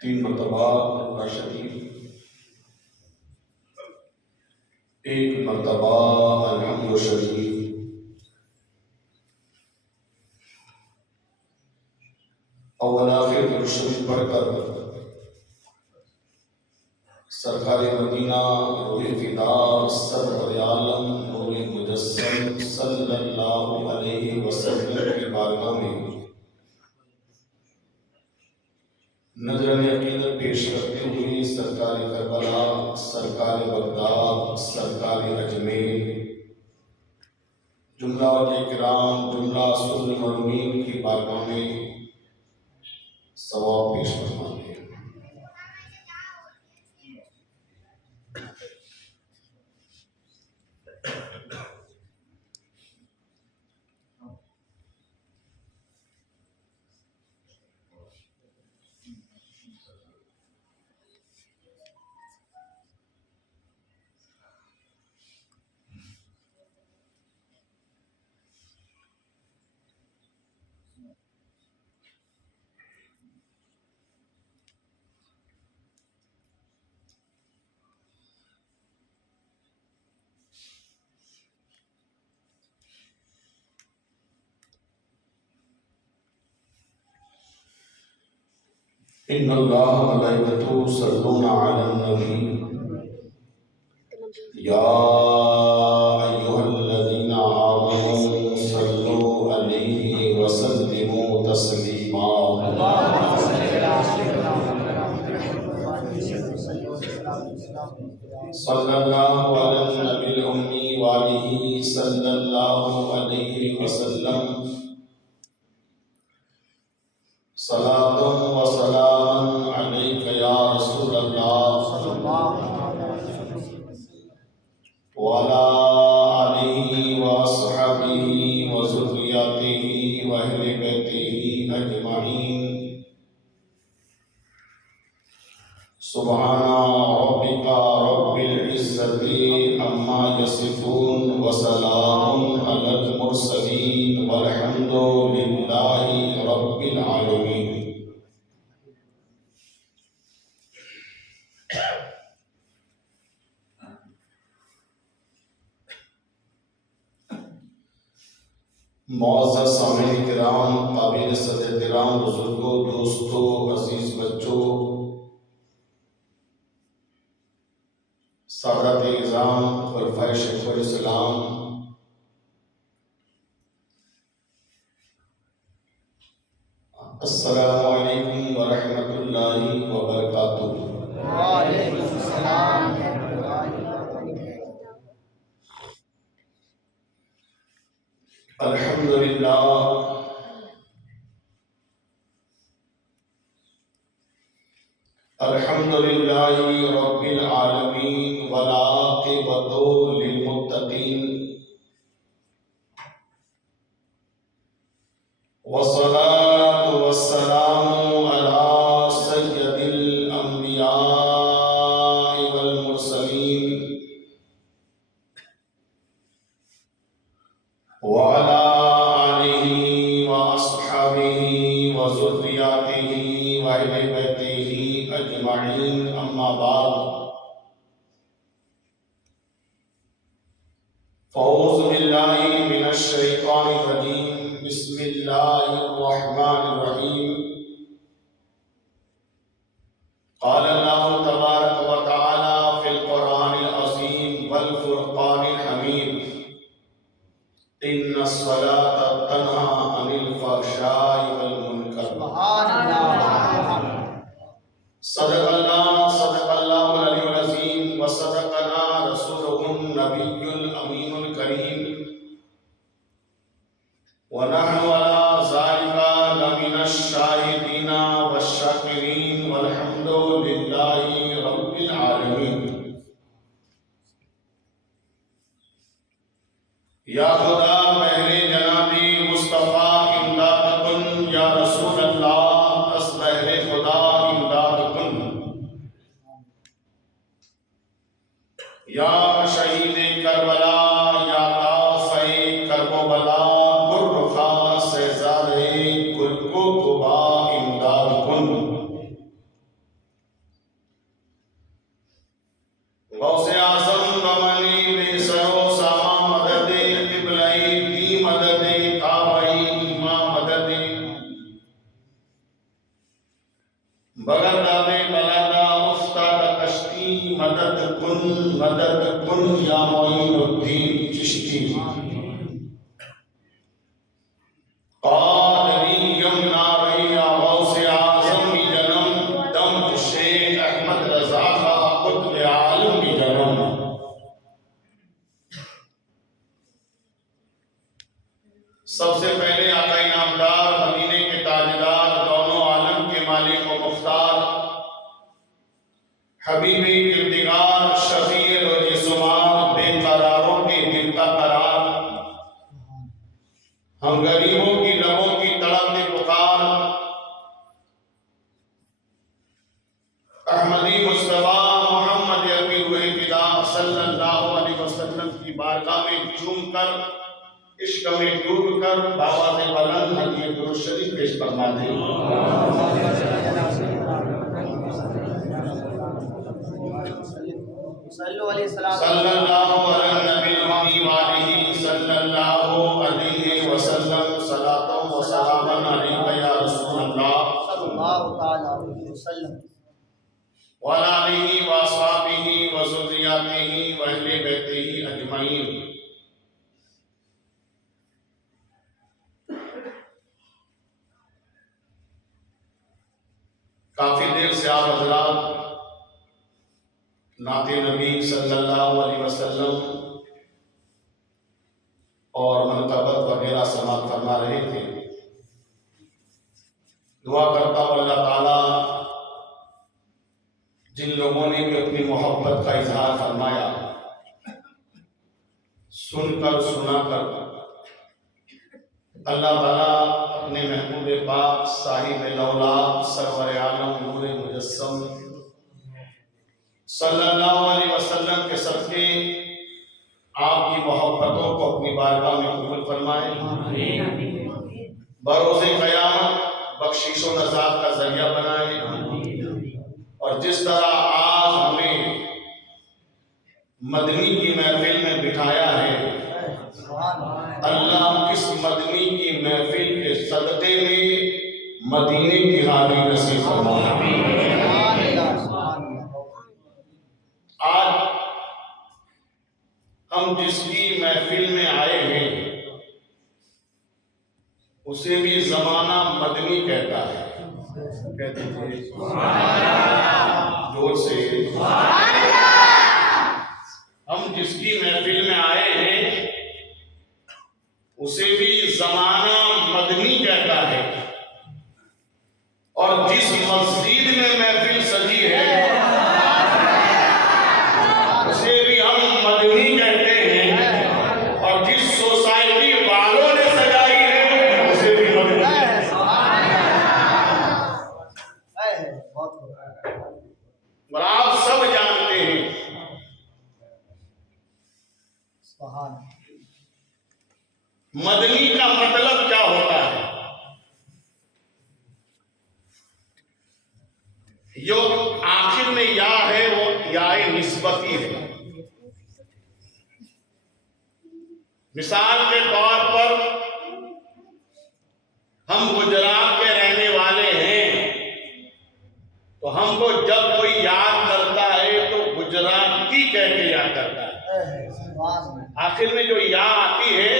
3 مرتبہ درود شریف، 1 مرتبہ الحمد شریف۔ اول آخر درود شریف پڑھ کر سرکار مدینہ روح فدا سرور عالم نور مجسم صلی اللہ علیہ وسلم کی بارگاہ میں نظران عقیدت پیش کرتے ہوئے سرکار کربلا، سرکار بغداد، سرکار اجمیر، جملہ اولیاء کرام، جملہ سنی مرمین کی بارگاہ میں ثواب پیش فرماتے ہیں۔ ان اللہ ملائکتہ یصلون علی النبی یا ایھا الذین آمنوا صلوا علیہ وسلموا تسلیما۔ صلی اللہ علی النبی الامی وآلہ صلی اللہ علیہ وسلم۔ صلاۃ و سلام علیک یا رسول اللہ وعلی آلہ واصحابہ وذریاتہ واہل بیتہ اجمعین۔ سبحان ربک رب العزۃ عما یصفون وسلام علی المرسلین والحمد للہ رب العالمین۔ معزز سامعین کرام، قابل صدر کرام، بزرگوں، دوستوں، عزیز بچوں، سادات اعظام، خلفائے شیخ الاسلام، السلام علیکم ورحمۃ اللہ وبرکاتہ۔ وعلیکم السلام ورحمۃ اللہ وبرکاتہ۔ الحمدللہ الحمدللہ رب العالمین والعاقبۃ للمتقین، والصلاة والسلام علی سید الانبیاء والمرسلین وعلی آلہ واصحابہ وذریاتہ واہل بیتہ اجمعین، اما بعد فاعوذ باللہ من الشیطان الرجیم، بسم اللہ الرحمن الرحیم۔ قال اللہ تبارک و تعالی فی القرآن العظیم والفرقان الحمید، ان الصلاۃ تنہی عن الفحشاء والمنکر۔ سبحان اللہ۔ صدق اللہ العلی العظیم وصدقنا رسولہ النبی الامین الکریم، ونحن على ذلك لمن الشاہدین والشاکرین والحمد للہ رب العالمین۔ یا خدا بہر جناب مصطفیٰ امداد کن، یا رسول اللہ از بہر خدا امداد کن، یا شہید کربلا، یا دافع کرب و بلا، برخاص سب سے پہلے آقا انعامدار مدینے کے تاجدار دونوں عالم کے مالک و مختار حبیب کردگار شفیع روز شمار بے قراروں کے دل کا قرار ہم غریبوں کی لبوں کی تڑپتی پکار احمدی مصطفیٰ محمد عربی روح فدا صلی اللہ علیہ وسلم کی بارگاہ میں جھوم کر عشق میں ڈوب کر بآواز بلند ہدیہ درود شریف پیش فرما دیں۔ صلی اللہ علیہ نبی وآلہ صلی اللہ علیہ وسلم صلاۃ و سلام علیک یا رسول اللہ صلی اللہ علیہ وسلم وعلی آلہ واصحابہ وذریاتہ واہل بیتہ اجمعین۔ کافی دیر سے آپ حضرات نعت نبی صلی اللہ علیہ وسلم اور منقبت وغیرہ سماعت فرما رہے تھے۔ دعا کرتا ہوں اللہ تعالیٰ جن لوگوں نے بھی اپنی محبت کا اظہار فرمایا، سن کر سنا کر، اللہ تعالیٰ اپنے محبوب پاک صاحب لولا سرور عالم نور مجسم صلی اللہ علیہ وسلم کے صدقے آپ کی محبتوں کو اپنی بارگاہ میں قبول فرمائے، بروز قیامت بخشش و نجات کا ذریعہ بنائے، اور جس طرح آج ہمیں مدنی کی محفل میں بٹھایا ہے، اللہ اس مدنی کی محفل کے صدقے میں مدینے کی حاضری نصیب فرمائے۔ آج ہم جس کی محفل میں آئے ہیں اسے بھی زمانہ مدنی کہتا ہے، کہتے ہیں زور سے ہم جس کی محفل میں آئے ہیں اسے بھی زمانہ مدنی کہتا ہے، اور جس مسجد میں محفل سجی ہے اسے بھی ہم مدنی کہتے ہیں، اور جس سوسائٹی والوں نے سجائی ہے اسے بھی مدنی کہتے ہیں۔ اور آپ سب جانتے ہیں مدنی کا مطلب کیا ہوتا ہے۔ جو آخر میں یا ہے وہ یا نسبتی ہے۔ مثال کے طور پر ہم گجرات کے رہنے والے ہیں تو ہم کو جب کوئی یاد کرتا ہے تو گجراتی کہہ کے یاد کرتا ہے۔ آخر میں جو یا آتی ہے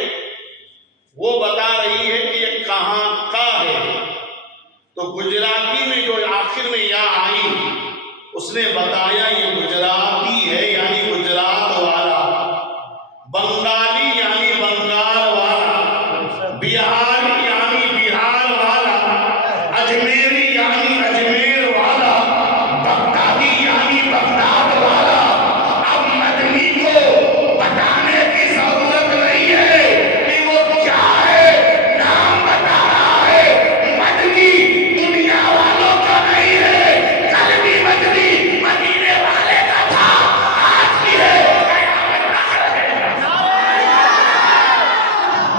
وہ بتا رہی ہے کہ یہ کہاں کا ہے، تو گجراتی میں جو آخر میں یا آئی اس نے بتایا یہ گجراتی ہے یعنی گجرات والا، بنگالی یعنی بنگال والا، بہاری یعنی بہار والا، اجمیری یعنی اجمیر والا، بغدادی یعنی بغداد والا۔ اب مدنی کو بتانے کی ضرورت نہیں ہے کہ وہ کیا ہے، نام بتا رہا ہے۔ مدنی دنیا والوں کا نہیں ہے، کل بھی مدنی مدینے والے کا تھا، آج بھی ہے، قیامت تک رہے گا۔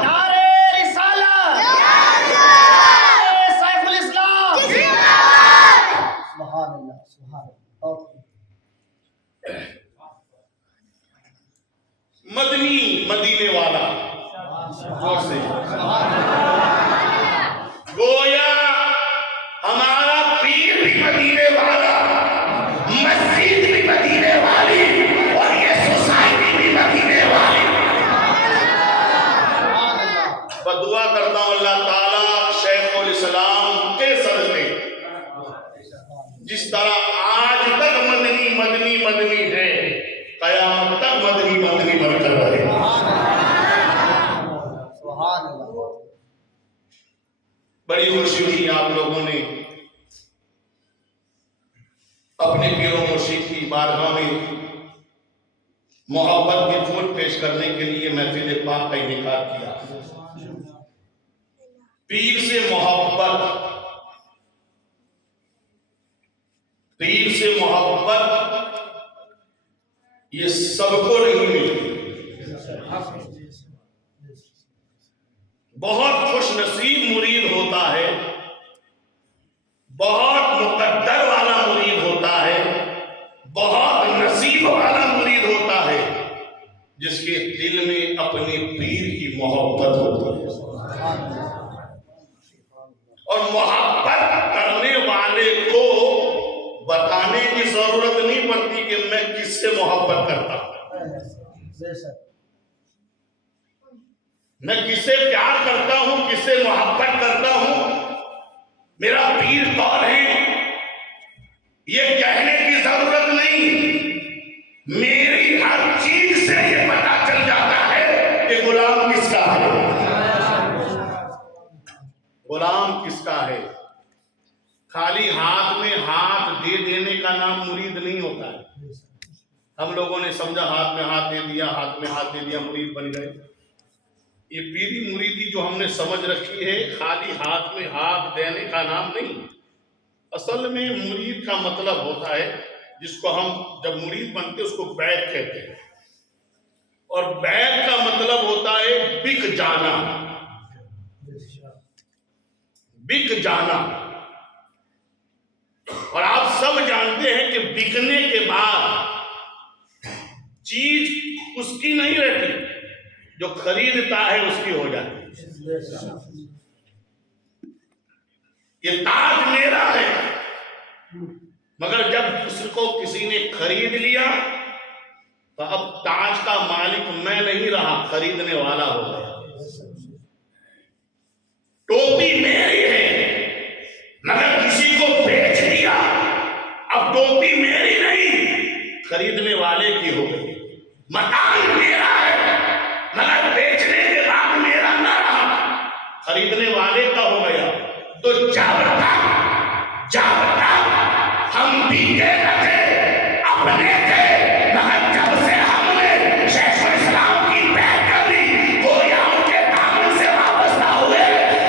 نعرے رسالت، سیف الاسلام، سبحان اللہ، سبحان اللہ۔ مدنی مدینے والا، زور سے گویا ہمارا پیر بھی مدینے والا، مسجد بھی مدینے والی، اور یہ سوسائٹی بھی مدینے والی۔ بدعا کرتا ہوں اللہ تعالیٰ شیخ الاسلام کے صدقے جس طرح آج تک مدنی مدنی مدنی ہے، قیامت تک مدنی مدنی بن کر رہے۔ سبحان بڑی خوشی ہوئی آپ لوگوں نے اپنے پیر و مرشد کی بارگاہ میں محبت کے پھول پیش کرنے کے لیے محفل پاک کا انعقاد کیا. پیر سے محبت، پیر سے محبت یہ سب کو نہیں ملتی. بہت خوش نصیب مرید ہوتا ہے، بہت مقدر والا مرید ہوتا ہے، بہت نصیب والا مرید ہوتا ہے جس کے دل میں اپنے پیر کی محبت ہوتی ہے. اور محبت کرنے والے کو بتانے کی ضرورت نہیں پڑتی کہ میں کس سے محبت کرتا ہوں، میں کس سے پیار کرتا ہوں، کس سے محبت کرتا ہوں، میرا پیر کون ہے یہ کہنے کی ضرورت نہیں. میری ہر چیز سے یہ پتا چل جاتا ہے کہ غلام کس کا ہے، غلام کس کا ہے. خالی ہاتھ میں ہاتھ دے دینے کا نام مرید نہیں ہوتا ہے. ہم لوگوں نے سمجھا ہاتھ میں ہاتھ دے دیا، ہاتھ میں ہاتھ دے دیا، مرید بن گئے. یہ پیری مریدی جو ہم نے سمجھ رکھی ہے خالی ہاتھ میں ہاتھ دینے کا نام نہیں. اصل میں مرید کا مطلب ہوتا ہے جس کو ہم جب مرید بنتے اس کو بیعت کہتے ہیں، اور بیعت کا مطلب ہوتا ہے بک جانا، بک جانا. اور آپ سب جانتے ہیں کہ بکنے کے بعد چیز اس کی نہیں رہتی، جو خریدتا ہے اس کی ہو جاتی ہے. یہ تاج میرا ہے، مگر جب اس کو کسی نے خرید لیا تو اب تاج کا مالک میں نہیں رہا، خریدنے والا ہو گیا. ٹوپی میری ہے مگر کسی کو بیچ دیا، اب ٹوپی میری نہیں خریدنے والے کی ہو گئی. مکان میرا ہے مگر بیچنے کے بعد میرا نہ رہا، خریدنے والے کا ہو گیا. تو جب تک ہم بیتے نہ تھے اپنے تھے، مگر جب سے ہم نے شیخ الاسلام کی بیعت کر لی، گویا ان کے دامن سے وابستہ ہوئے،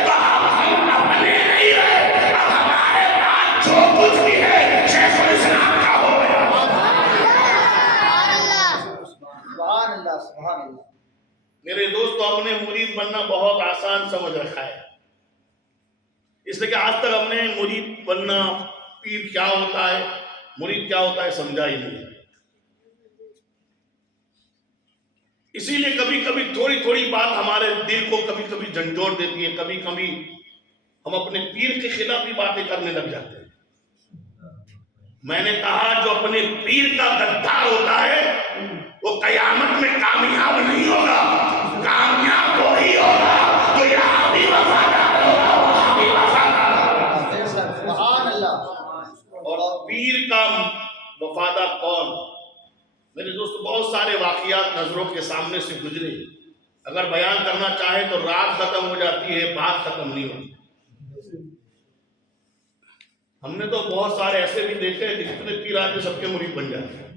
تو اب ہم اپنے نہیں رہے، اب ہمارے پاس جو کچھ بھی ہے شیخ الاسلام کا ہو گیا. میرے دوستو، ہم نے مرید بننا بہت آسان سمجھ رکھا ہے، اس لیے کہ آج تک ہم نے مرید بننا، پیر کیا ہوتا ہے، مرید کیا ہوتا ہے سمجھا ہی نہیں. اسی لیے کبھی کبھی تھوڑی تھوڑی بات ہمارے دل کو کبھی کبھی جھنجھوڑ دیتی ہے، کبھی کبھی ہم اپنے پیر کے خلاف بھی باتیں کرنے لگ جاتے ہیں. میں نے کہا جو اپنے پیر کا غدار ہوتا ہے وہ قیامت میں کامیاب نہیں ہوگا. کامیاب وہی ہوگا جو یہاں بھی وفادار ہوگا، وہاں بھی وفادار ہوگا. اور پیر کا وفادار کون؟ میرے دوست، بہت سارے واقعات نظروں کے سامنے سے گزرے، اگر بیان کرنا چاہے تو رات ختم ہو جاتی ہے، بات ختم نہیں ہوتی. ہم نے تو بہت سارے ایسے بھی دیکھے ہیں کہ جتنے پیر آتے سب کے مرید بن جاتے ہیں.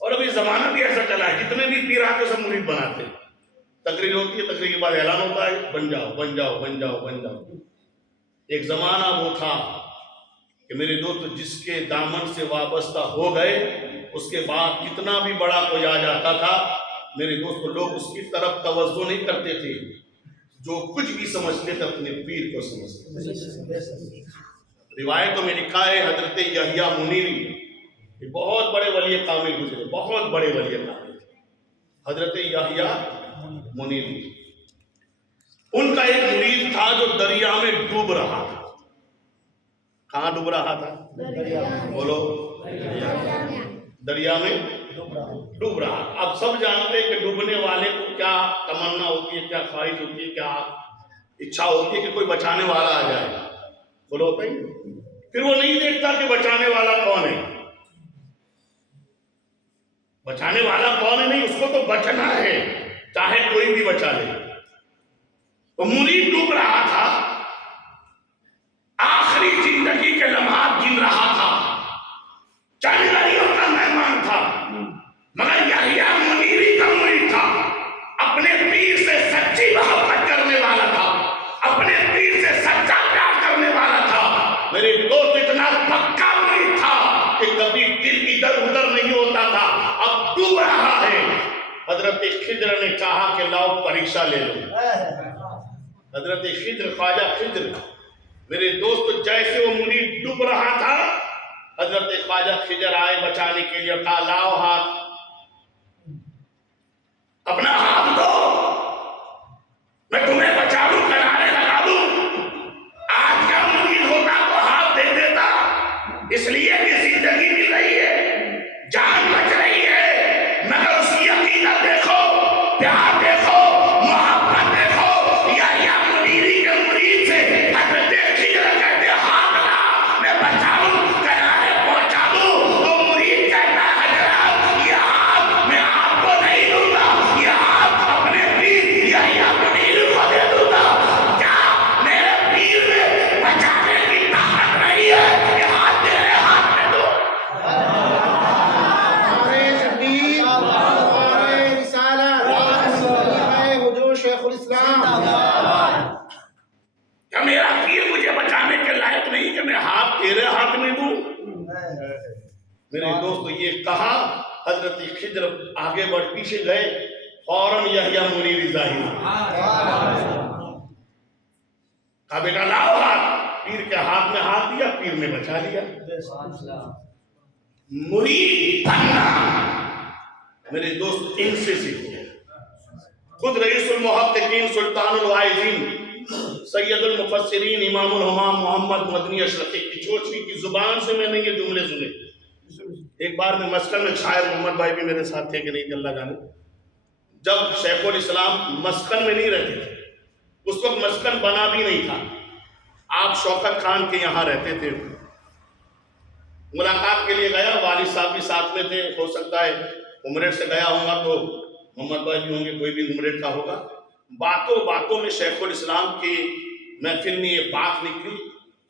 اور ابھی زمانہ بھی ایسا چلا ہے، جتنے بھی پیر آتے سب مرید بناتے ہیں. تقریر ہوتی ہے، تقریر کے بعد اعلان ہوتا ہے بن جاؤ بن جاؤ بن جاؤ بن جاؤ. ایک زمانہ وہ تھا کہ میرے دوست جس کے دامن سے وابستہ ہو گئے اس کے بعد کتنا بھی بڑا کوئی آ جاتا تھا میرے دوست لوگ اس کی طرف توجہ نہیں کرتے تھے، جو کچھ بھی سمجھتے تھے اپنے پیر کو سمجھتے. روایتوں میں لکھا ہے حضرت یحییٰ منیری بہت بڑے ولی کامل گزرے، بہت بڑے ولی کامل حضرت یحییٰ منیری. ان کا ایک مرید تھا جو دریا میں ڈوب رہا تھا. کہاں ڈوب رہا تھا؟ بولو. دریا میں ڈوب رہا. اب سب جانتے ہیں کہ ڈوبنے والے کو کیا تمنا ہوتی ہے، کیا خواہش ہوتی ہے، کیا اچھا ہوتی ہے کہ کوئی بچانے والا آ جائے. بولو بھائی. پھر وہ نہیں دیکھتا کہ بچانے والا کون ہے، بچانے والا کون ہے نہیں، اس کو تو بچنا ہے. چاہے کوئی بھی بچا لے. تو مرید ڈوب رہا تھا, آخری زندگی کے لمحات گن رہا تھا, چند گھڑیوں کا مہمان تھا, مگر یحییٰ منیری کا مرید تھا, اپنے پیر سے سچی محبت کرنے والا تھا, اپنے پیر سے سچا پیار کرنے والا تھا. میرے دوست اتنا پکا مرید تھا کہ کبھی دل ادھر ادھر نہیں ہوتا تھا, اب ڈوب رہا ہے. حضرت خضر نے کہا کہ لاؤ پریشا لے لو. حضرت خضر, خواجہ خضر, میرے دوست جیسے وہ مرید ڈوب رہا تھا, حضرت خواجہ خضر آئے بچانے کے لیے, کہا لاؤ ہاتھ, اپنا ہاتھ دو, میں تمہیں بچا لوں, کنارے لگا دوں. آج کا مرید ہوتا تو ہاتھ دے دیتا, اس لیے کہ زندگی مل رہی ہے, جان بچ رہی ہے, مگر اس کی عقیدت دیکھو, پیار دیکھو, محبت دیکھو. یحییٰ منیری کے مرید سے حضرت خضر کہتے ہاتھ لا, میں بچا لوں, کنارے پہنچا دوں. تو مرید کہتا ہے حضرت یہ ہاتھ میں آپ کو نہیں دوں گا, یہ ہاتھ اپنے پیر یحییٰ منیری کو دے دوں گا. کیا میرے پیر میں بچانے کی طاقت نہیں ہے, یہ ہاتھ تیرے ہاتھ میں دو. نعرہ تکبیر, نعرہ رسالت, خلیفہ حضور شیخ الاسلام. کیا میرا پیر مجھے بچانے کے لائق نہیں کہ میں ہاتھ تیرے ہاتھ میں دوں؟ میرے دوستو یہ کہا, حضرت خضر آگے بڑھ پیچھے گئے, فوراً یحییٰ منیری ظاہر کہا بیٹا لاؤ ہاتھ. پیر کے ہاتھ میں ہاتھ دیا, پیر نے بچا لیا. مرید بننا میرے دوست ان سے سیکھو. خود رئیس المحققین, سلطان الواعظین, سید المفسرین, امام الحمام محمد مدنی اشرفی کی چوچی کی زبان سے میں نے یہ جملے سنے. ایک بار میں مسکن میں, شاعر محمد بھائی بھی میرے ساتھ تھے کہ نہیں کہ اللہ جانے, جب شیخ الاسلام مسکن میں نہیں رہتے تھے, اس وقت مسکن بنا بھی نہیں تھا, آپ شوکت خان کے یہاں رہتے تھے. ملاقات کے لیے گیا, والد صاحب بھی ساتھ میں تھے, ہو سکتا ہے عمرے سے گیا ہوں گا تو محمد بھائی بھی ہوں گے, کوئی بھی عمرے کا ہوگا. باتوں باتوں میں شیخ الاسلام کی محفل میں یہ بات نکلی.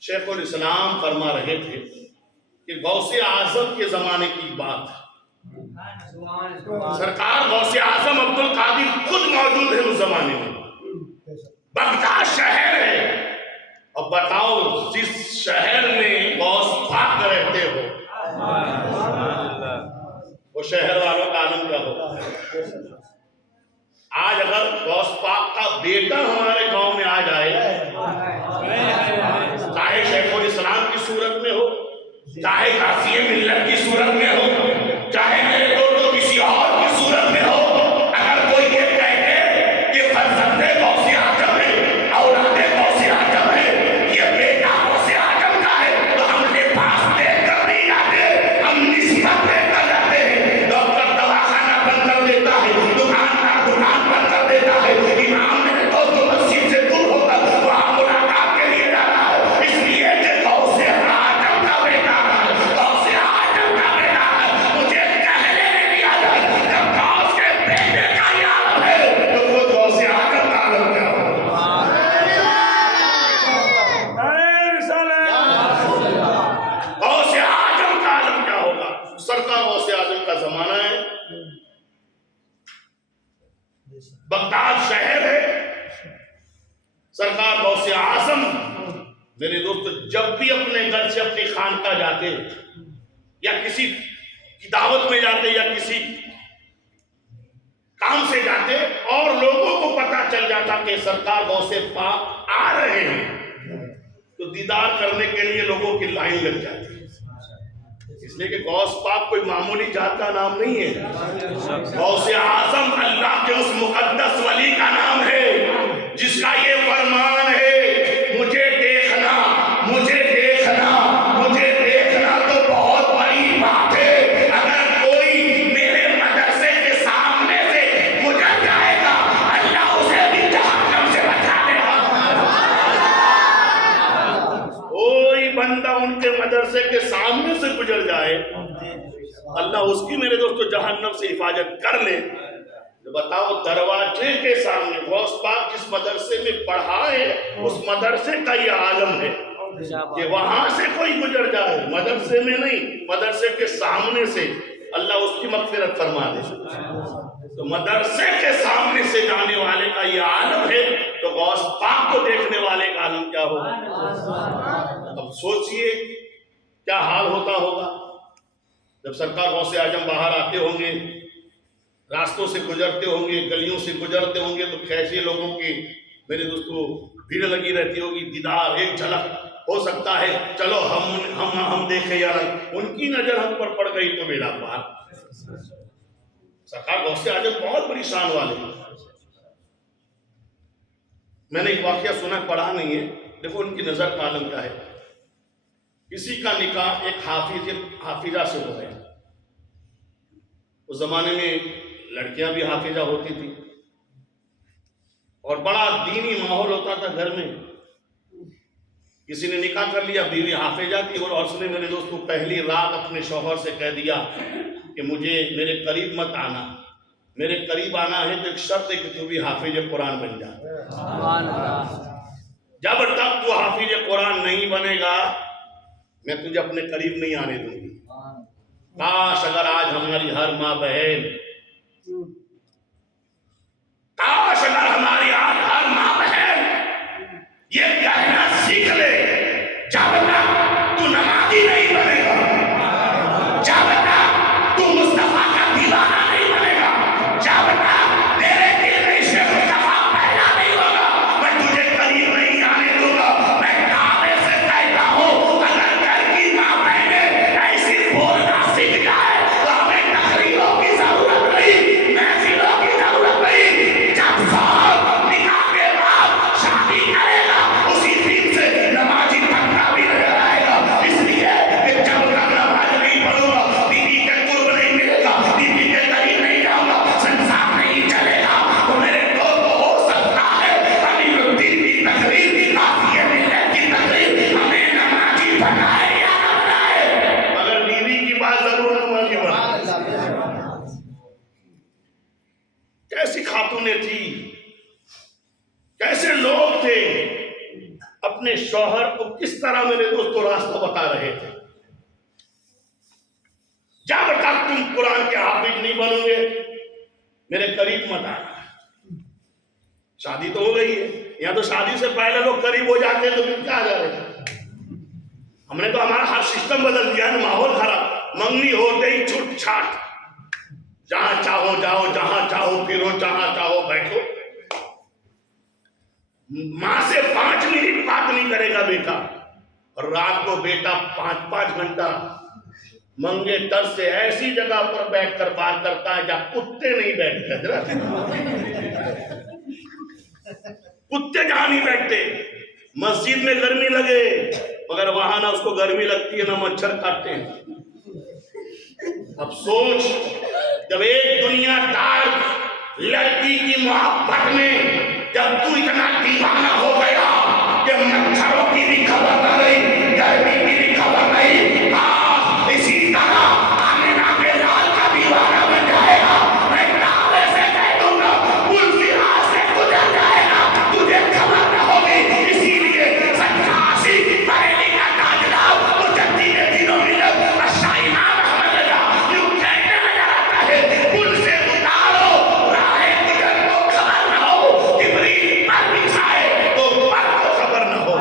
شیخ الاسلام فرما رہے تھے کہ غوث اعظم کے زمانے کی بات, سرکار غوث اعظم عبد القادر خود موجود ہے اس زمانے میں, بغداد شہر ہے, اب بتاؤ جس شہر میں غوث پاک رہتے ہو وہ شہر والوں کا عالم کیا ہوگا. آج اگر غوث پاک کا بیٹا ہمارے گاؤں میں آ جائے, چاہے شیخ الاسلام کی صورت میں ہو, چاہے غازی ملت کی صورت میں ہو, چاہے میرے دوستوں کسی اور کی صورت میں ہو, اگر کوئی یہ کہے کہ فرزند غوث اعظم ہے, اولاد غوث اعظم ہے, یہ بیٹا غوث اعظم کا ہے, تو ہم لباس دے کر نہیں جاتے, ہم نسبت دے کر جاتے ہیں. ڈاکٹر دواخانہ بند کر دیتا ہے, دکاندار دکان بند کر دیتا ہے, امام میرے دوستوں مسجد سے دور ہو کر وہاں ملاقات کے لیے جاتا ہے, اس لیے کہ غوث اعظم کا بیٹا ہے, غوث اعظم کا بیٹا ہے. مجھے کہنے نہیں دیا جائے جب غوث کے بیٹے کا ہی عالم ہے تو خود غوث اعظم کا عالم کیا ہوگا. غوث اعظم کا عالم کیا ہوگا. سرکار غوث اعظم کا زمانہ ہے, بغداد شہر ہے, سرکار غوث اعظم میرے دوست جب بھی اپنے گھر سے اپنی خانقاہ جاتے یا کسی کی دعوت میں جاتے یا کسی کام سے جاتے اور لوگوں کو پتا چل جاتا کہ سرکار غوث پاک آ رہے ہیں, تو دیدار کرنے کے لیے لوگوں کی لائن لگ جاتی. اس لیے کہ غوث پاک کوئی معمولی ذات کا نام نہیں ہے. غوث اعظم اللہ کے اس مقدس ولی کا نام ہے جس کا یہ فرمان ہے, مجھے دیکھنا, مجھے دیکھنا, مجھے دیکھنا تو بہت بڑی بات ہے. اگر کوئی میرے مدرسے کے سامنے سے گزر جائے گا, اللہ اسے بھی جہنم سے بچا لے گا. کوئی بندہ ان کے مدرسے کے سامنے سے گزر جائے, اللہ اس کی میرے دوستو جہنم سے حفاظت کر لے. بتاؤ دروازے کے سامنے غوث پاک جس مدرسے میں پڑھا ہے اس مدرسے کا یہ عالم ہے کہ وہاں سے کوئی گزر جائے، مدرسے میں نہیں، مدرسے کے سامنے سے، اللہ اس کی مغفرت فرما دے۔ تو مدرسے کے سامنے سے جانے والے کا یہ عالم ہے، تو غوث پاک کو دیکھنے والے کا عالم کیا ہوگا؟ اب سوچئے کیا حال ہوتا ہوگا جب سرکار غوث اعظم باہر آتے ہوں گے، راستوں سے گزرتے ہوں گے، گلیوں سے گزرتے ہوں گے، تو کیسے لوگوں کی میرے دوستو بھیڑ لگی رہتی ہوگی، دیدار ایک جھلک ہو سکتا ہے، چلو ہم دیکھیں یا نہیں، ان کی نظر ہم پر پڑ گئی تو بیڑا پار۔ سرکار غوث اعظم بہت بڑی شان والے ہیں۔ میں نے ایک واقعہ سنا، پڑھا نہیں ہے، دیکھو ان کی نظر کا عالم کیا ہے۔ کسی کا نکاح ایک حافظہ سے ہو گیا، اس زمانے میں لڑکیاں بھی حافظہ ہوتی تھی اور بڑا دینی ماحول ہوتا تھا گھر میں۔ کسی نے نکاح کر لیا، بیوی حافظہ تھی، اور اس نے میرے دوستو پہلی رات اپنے شوہر سے کہہ دیا کہ مجھے میرے قریب مت آنا، میرے قریب آنا ہے تو ایک شرط ہے کہ تو بھی حافظ قرآن بن جا۔ جب تک تو حافظ قرآن نہیں بنے گا میں تجھے اپنے قریب نہیں آنے دوں گی۔ کاش اگر آج ہماری ہر ماں بہن، کاش اگر ہماری آج ہر ماں بہن یہ کہنا سیکھ لے، جب تک تو نمازی نہیں بنے گا، جب تک تو مصطفیٰ کا دیوانہ نہیں بنے گا، جب تک تیرے دل میں عشق مصطفیٰ پیدا نہیں ہوگا، میں تجھے قریب نہیں آنے دوں گا۔ میں دعوے سے کہتا ہوں، اگر گھر کی ماں بہنیں ایسی بولنا سیکھ جائے تو ہمیں تقریروں کی ضرورت نہیں، محفلوں کی ضرورت نہیں۔ جب صاحب نکاح کے بعد شادی کرے گا اسی دن سے نمازی بننا بھی نظر آئے گا، اس لیے کہ جب تک نماز نہیں پڑھوں گا بیوی کے قرب نہیں ملے گا، بیوی کے قریب نہیں جاؤں گا، سنسار نہیں چلے گا۔ تو میرے دوست ہو سکتا ہے امیر الدین کی تقریر، عافیہ ملت کی تقریر ہمیں نمازی بنائے یا نہ بنائے، مگر بیوی کی بات ضرور نمازی بنائے۔ کیسی خاتونیں تھی، کیسے لوگ تھے، اپنے شوہر کو کس طرح میرے دوستوں راستہ بتا رہے تھے۔ جب تک تم قرآن کے حافظ نہیں بنو گے میرے قریب مت آنا۔ شادی تو ہو گئی ہے، یا تو شادی سے پہلے لوگ قریب ہو جاتے ہیں تو پھر کیا جا رہے ہیں۔ ہم نے تو ہمارا ہر سسٹم بدل دیا ہے، ماحول خراب، منگنی ہوتے ہی چھوٹ چھاٹ، جہاں چاہو جاؤ، جہاں چاہو پھرو، جہاں چاہو بیٹھو۔ ماں سے 5 منٹ بات نہیں کرے گا بیٹا، اور رات کو بیٹا 5 گھنٹہ منگے تر سے ایسی جگہ پر بیٹھ کر بات کرتا ہے جہاں کتے نہیں بیٹھتے۔ حضرت کتے جہاں نہیں بیٹھتے، مسجد میں گرمی لگے مگر وہاں نہ اس کو گرمی لگتی ہے نہ مچھر کاٹتے ہیں۔ اب سوچ، جب ایک دنیا دار لڑکی کی محبت میں جب تو اتنا دیوانہ ہو گیا کہ مچھروں کی بھی خبر نہ رہی، گرمی کی بھی خبر نہیں، اسی طرح آمینہ کے لال کا دیوانہ بن جائے گا۔ میں دعوے سے کہہ دوں گا پل صراط سے گزر جائے گا، تجھے خبر نہ ہوگی۔ اسی لیے سچا عاشق بریلی کا تاجدار مجدد دین و ملت شاہ امام احمد رضا یوں کہتے نظر آتا ہے، پل سے اتارو راہ گزر کو خبر نہ ہو، جبریل پر بچھائے تو پر کو خبر نہ ہو۔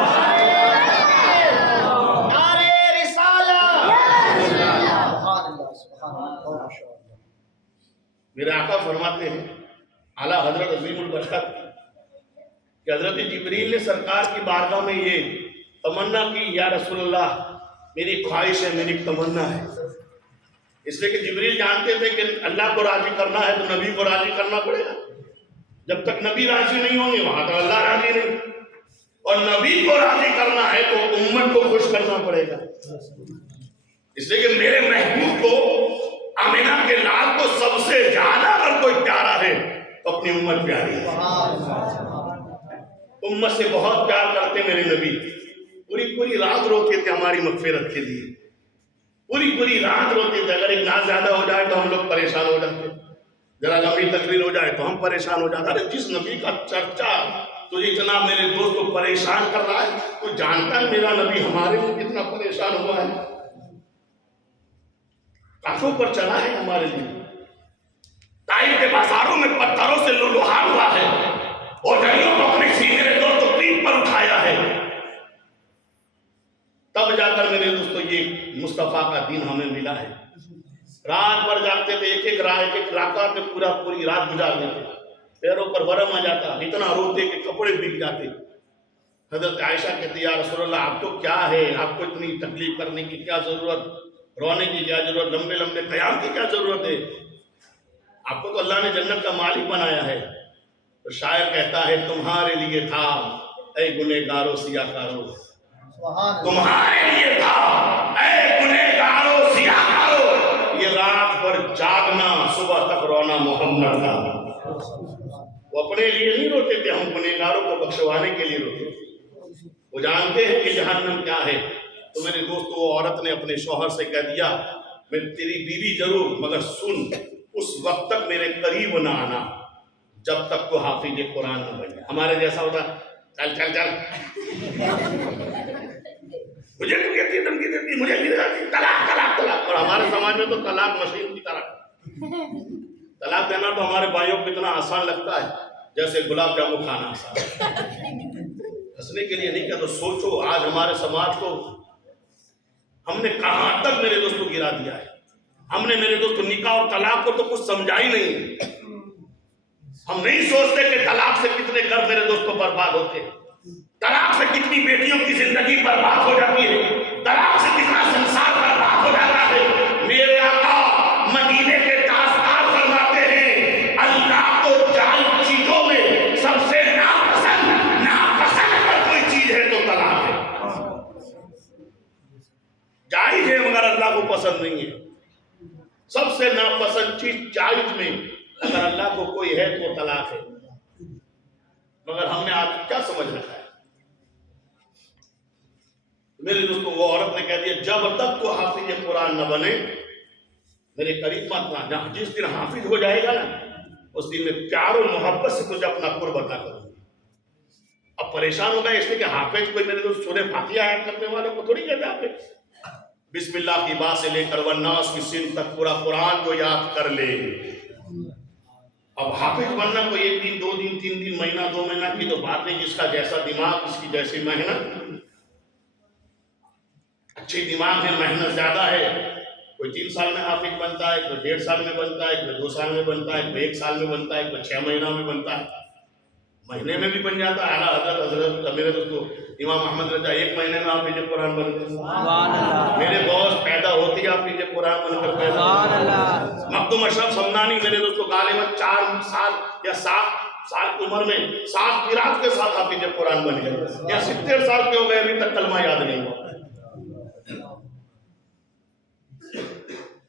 میرے آقا فرماتے ہیں اعلیٰ حضرت عظیم البشر کہ حضرت جبریل نے سرکار کی بارگاہ میں یہ تمنا کی، یا رسول اللہ میری خواہش ہے، میری تمنا ہے۔ اس لیے کہ جبریل جانتے تھے کہ اللہ کو راضی کرنا ہے تو نبی کو راضی کرنا پڑے گا، جب تک نبی راضی نہیں ہوں گے وہاں تک اللہ راضی نہیں، اور نبی کو راضی کرنا ہے تو امت کو خوش کرنا پڑے گا۔ اس لیے کہ میرے محبوب کو، آمینہ کے لال کو سب سے زیادہ اگر کوئی پیارا ہے تو اپنی امت پیاری ہے۔ امت سے بہت پیار کرتے میرے نبی، پوری رات روتے تھے ہماری مغفرت کے لیے، پوری رات روتے تھے۔ اگر ایک ناز زیادہ ہو جائے تو ہم لوگ پریشان ہو جاتے، ذرا لمبی تقریر ہو جائے تو ہم پریشان ہو جاتے ہیں. جس نبی کا چرچا تجھے جناب میرے دوست کو پریشان کر رہا ہے، تو جانتا ہے میرا نبی ہمارے لیے کتنا پریشان ہوا ہے، کافوں پر چلا ہے ہمارے لیے، طائف کے بازاروں میں پتھروں سے لولہان ہوا ہے، اور جنگوں کو اپنے سینے میں دوست کو پیٹھ پر اٹھایا ہے. تب جا کر میرے دوستو یہ مصطفیٰ کا دین ہمیں ملا ہے. رات بھر جاگتے تھے، ایک ایک رکعت میں پوری رات گزار دیتے، پیروں پر ورم آ جاتا، اتنا روتے کہ کپڑے بھیگ جاتے. حضرت عائشہ کہتی یا رسول اللہ آپ کو کیا ہے، آپ کو اتنی تکلیف کرنے کی کیا ضرورت، رونے کی کیا ضرورت، لمبے لمبے قیام کی کیا ضرورت ہے، آپ کو تو اللہ نے جنت کا مالک بنایا ہے. تو شاعر کہتا ہے تمہارے لیے تھا اے گنہگارو سیاہ کارو، تمہارے لیے تھا اے گنہگارو سیاہ کارو، یہ رات بھر جاگنا صبح تک رونا محمد کا. وہ اپنے لیے نہیں روتے تھے، ہم گنہگاروں کو بخشوانے کے لیے روتے تھے. وہ جانتے ہیں کہ جہنم کیا ہے. تو میرے دوست وہ عورت نے اپنے شوہر سے کہہ دیا میں تیری بیوی ضرور، مگر سن اس وقت تک میرے قریب نہ آنا جب تک تو حافظ قرآن نہ بن جائے. ہمارے جیسا ہوتا چل چل چل، مجھے تو کہتی دھمکی دیتی، مجھے بھی دیتی طلاق طلاق طلاق. اور ہمارے سماج میں تو طلاق مشین کی طرح، طلاق دینا تو ہمارے بھائیوں کو اتنا آسان لگتا ہے جیسے گلاب جامن کھانا آسان. ہنسنے کے لیے نہیں کہا. تو سوچو آج ہمارے سماج کو ہم نے کہاں تک میرے دوستوں گرا دیا ہے. ہم نے میرے دوستوں نکاح اور طلاق کو تو کچھ سمجھا ہی نہیں. ہم نہیں سوچتے کہ طلاق سے کتنے گھر میرے دوستوں برباد ہوتے ہیں، طلاق سے کتنی بیٹیوں کی زندگی برباد ہو جاتی ہے، طلاق سے کتنا سنسار برباد ہو جاتا ہے. میرے آقا مدینے کے تاجدار فرماتے ہیں اللہ کو جائز چیزوں میں سب سے ناپسند اگر کوئی چیز ہے تو طلاق ہے. جائز ہے مگر اللہ کو پسند نہیں ہے. سب سے ناپسند چیز جائز میں اگر اللہ کو کوئی ہے تو طلاق ہے. مگر ہم نے آج کیا سمجھ رکھا ہے. میرے دوستوں وہ عورت نے کہہ دیا جب تک تو حافظ قرآن نہ بنے میرے قریب مت نہ. جس دن حافظ ہو جائے گا نا اس دن میں پیار و محبت سے تجھے اپنا قرب عطا کروں گا. اب پریشان ہو گئے اس لیے کہ حافظ کوئی میرے دوست سورہ فاتحہ آیت کرنے والے کو تھوڑی کہتے حافظ. بسم اللہ کی با سے لے کر والناس کی سن تک پورا قرآن کو یاد کر لے. اب حافظ بننا کوئی ایک دن دو دن تین دن مہینہ دو مہینہ کی تو بات نہیں. جس کا جیسا دماغ جس کی جیسی محنت، اچھی دماغ ہے محنت زیادہ ہے، کوئی 3 سال میں حافظ بنتا ہے، کوئی 1.5 سال میں بنتا ہے، کوئی 2 سال میں بنتا ہے، کوئی 1 سال میں بنتا ہے، کوئی 6 مہینہ میں بنتا ہے، مہینے میں بھی بن جاتا ہے. اعلیٰ حضرت میرے دوستو امام احمد رضا 1 مہینے میں حافظ قرآن بن گئے. میرے بہت پیدا ہوتی ہے حافظ قرآن بن کر پیدا. مخدوم اشرف سمنانی میرے دوستو غالباً 4 سال یا 7 سال کی عمر میں 7 قرات کے ساتھ حافظ قرآن بن گئے، یا 70 سال کے ہو گئے ابھی تک کلمہ یاد نہیں ہوا.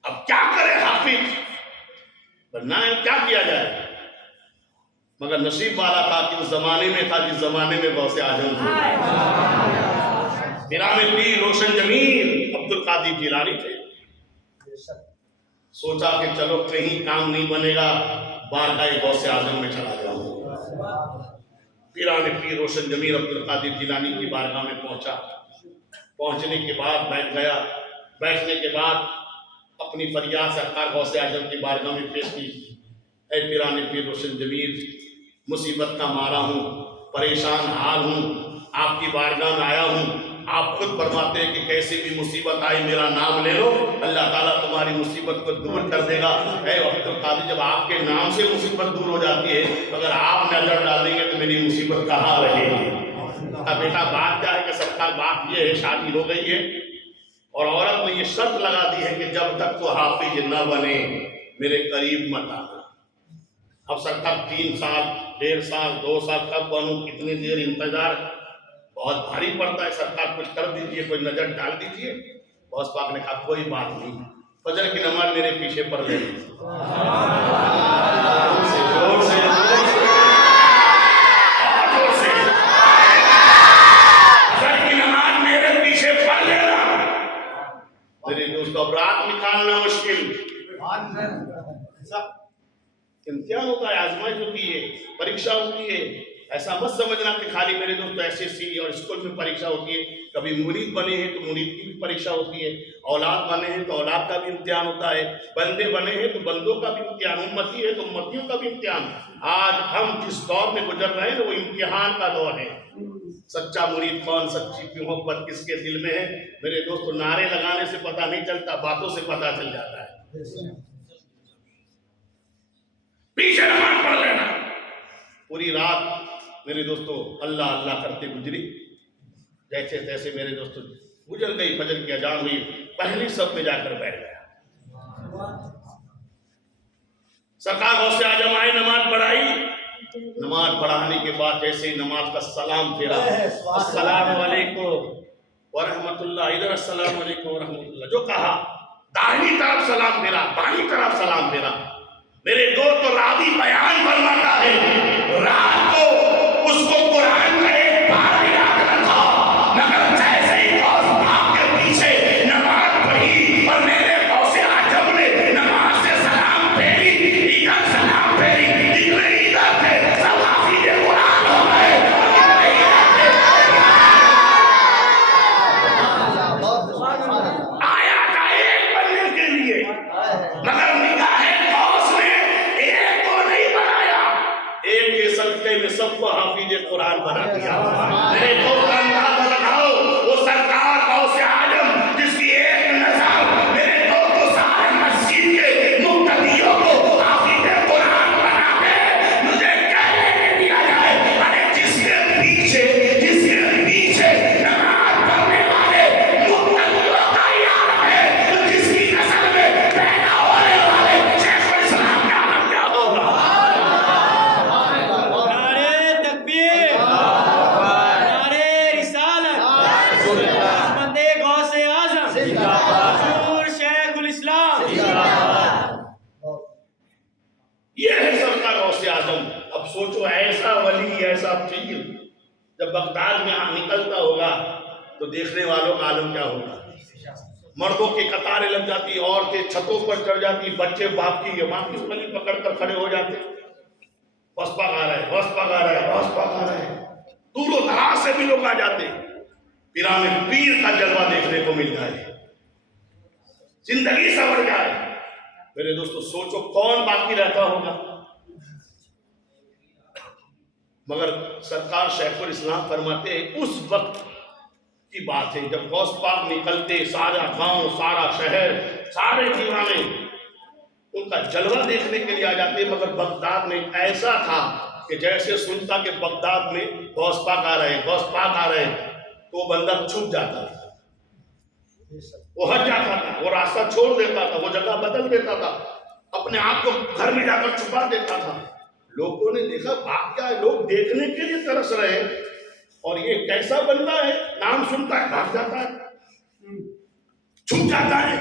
اب کیا کرے حافظ بننا ہے، کیا کیا جائے. مگر نصیب والا تھا کہ اس زمانے میں تھا جس زمانے میں غوث اعظم تھے. پیران پیر روشن جمیل عبد القادر جیلانی تھے. سوچا کہ چلو کہیں کام نہیں بنے گا، بارگاہ غوث اعظم میں چلا جاؤں. پیران پیر روشن جمیل عبد القادر جیلانی کی بارگاہ میں پہنچا. پہنچنے کے بعد بیٹھ گیا. بیٹھنے کے بعد اپنی فریاد سرکار غوث اعظم کی بارگاہ میں پیش کی. اے پیران پیر روشن جمیل، مصیبت کا مارا ہوں، پریشان حال ہوں، آپ کی بارگاہ میں آیا ہوں. آپ خود فرماتے ہیں کہ کیسی بھی مصیبت آئی میرا نام لے لو، اللہ تعالیٰ تمہاری مصیبت کو دور کر دے گا. اے عبد القادر، جب آپ کے نام سے مصیبت دور ہو جاتی ہے، اگر آپ نظر ڈالیں گے تو میری مصیبت کہاں رہے گی. بیٹا بات کیا ہے کہ سرکار بات یہ ہے شادی ہو گئی ہے اور عورت نے یہ شرط لگا دی ہے کہ جب تک تو حافظ نہ بنے میرے قریب مت آنا. اب سرکار 3 سال 1.5 سال 2 سال کب بنوں، کتنی دیر انتظار، بہت بھاری پڑتا ہے. سرکار کچھ کر دیجئے، کوئی نظر ڈال دیجئے. غوث پاک نے کہا کوئی بات نہیں، فجر کی نماز میرے پیچھے پڑھ لیں. میرے دوست اب رات نکالنا مشکل. امتحان ہوتا ہے, آزمائش ہوتی ہے, پریکشا ہوتی ہے. ایسا مت سمجھنا کہ خالی میرے دوست ایس ایس سی اور اسکول میں پریکشا ہوتی ہے. کبھی مرید بنے ہیں تو مرید کی بھی پریکشا ہوتی ہے, اولاد بنے ہیں تو اولاد کا بھی امتحان ہوتا ہے, بندے بنے ہیں تو بندوں کا بھی امتحان, امتی ہے تو امتیوں کا بھی امتحان. آج ہم جس دور میں گزر رہے ہیں وہ امتحان کا دور ہے. سچا مرید کون, سچی محبت کس کے دل میں ہے میرے دوست؟ نعرے لگانے سے پتہ نہیں چلتا, باتوں سے پتہ چل جاتا ہے. پیچھے نماز پڑھ لینا, پوری رات میرے دوستو اللہ اللہ کرتے گزری, جیسے تیسے میرے دوستو گزر گئی. فجر کی اذان ہوئی, پہلی صف میں جا کر بیٹھ گیا. سرکار غوث اعظم آئے, نماز پڑھائی. نماز پڑھانے کے بعد جیسے ہی نماز کا سلام پھیرا, السلام علیکم ورحمۃ اللہ, ادھر السلام علیکم ورحمۃ اللہ جو کہا, داہنی طرف سلام پھیرا, بائیں طرف سلام پھیرا. میرے دوست راوی بیان فرماتا ہے رات کو اس کو قرآن کا ایک پارہ یاد رکھا, مگر جیسے ہی غوث پاک کے پیچھے نماز پڑھی اور میرے غوث اعظم نے نماز سے سلام پھیری, ادھر سلام پھیری, ادھر سے سب حافظ قرآن ہو گئے. آیا تھا ایک بننے کے لیے, مگر نگاہ صدقے میں سب کو حافظ قرآن بنا دیا. میرے دوست اندازہ لگاؤ, وہ سرکار غوث اعظم جس کی ایک نظر میرے دوست سارے مسجد کے مقتدیوں کو حافظ قرآن بنا دے. مجھے کہنے دیا جائے, ارے جس کے پیچھے نماز پڑھنے والے مقتدیوں کا یار ہے, جس کی نسل میں پیدا ہونے والے شیخ الاسلام کا نام کیا ہوگا؟ یہ ہے سرکار غوث اعظم. اب سوچو ایسا ولی, ایسا پیر جب بغداد میں نکلتا ہوگا تو دیکھنے والوں کا عالم کیا ہوگا؟ مردوں کی قطاریں لگ جاتی, عورتیں چھتوں پر چڑھ جاتی, بچے باپ کی ماں کی انگلی پکڑ کر کھڑے ہو جاتے, بس پاک آ رہا ہے, بس پاک آ رہا ہے, بس پاک آ رہا ہے. دور و دراز سے بھی لوگ آ جاتے, پیران پیر کا جلوہ دیکھنے کو مل جائے, زندگی سنور جائے. میرے دوستو سوچو کون باقی رہتا ہوگا؟ مگر سرکار شیخ الاسلام فرماتے ہیں اس وقت کی بات ہے جب غوث پاک نکلتے, سارا گاؤں, سارا شہر, سارے دیوانے ان کا جلوہ دیکھنے کے لیے آ جاتے. مگر بغداد میں ایسا تھا کہ جیسے سنتا کہ بغداد میں غوث پاک آ رہے ہیں, غوث پاک آ رہے ہیں, تو بندہ چھپ جاتا تھا, وہ ہٹ جاتا تھا, وہ راستہ چھوڑ دیتا تھا, وہ جگہ بدل دیتا تھا, اپنے آپ کو گھر میں جا کر چھپا دیتا تھا. لوگوں نے دیکھا بات کیا ہے, لوگ دیکھنے کے لیے ترس رہے ہیں, اور یہ کیسا بندہ ہے, نام سنتا ہے بھاگ جاتا ہے, چھپ جاتا ہے.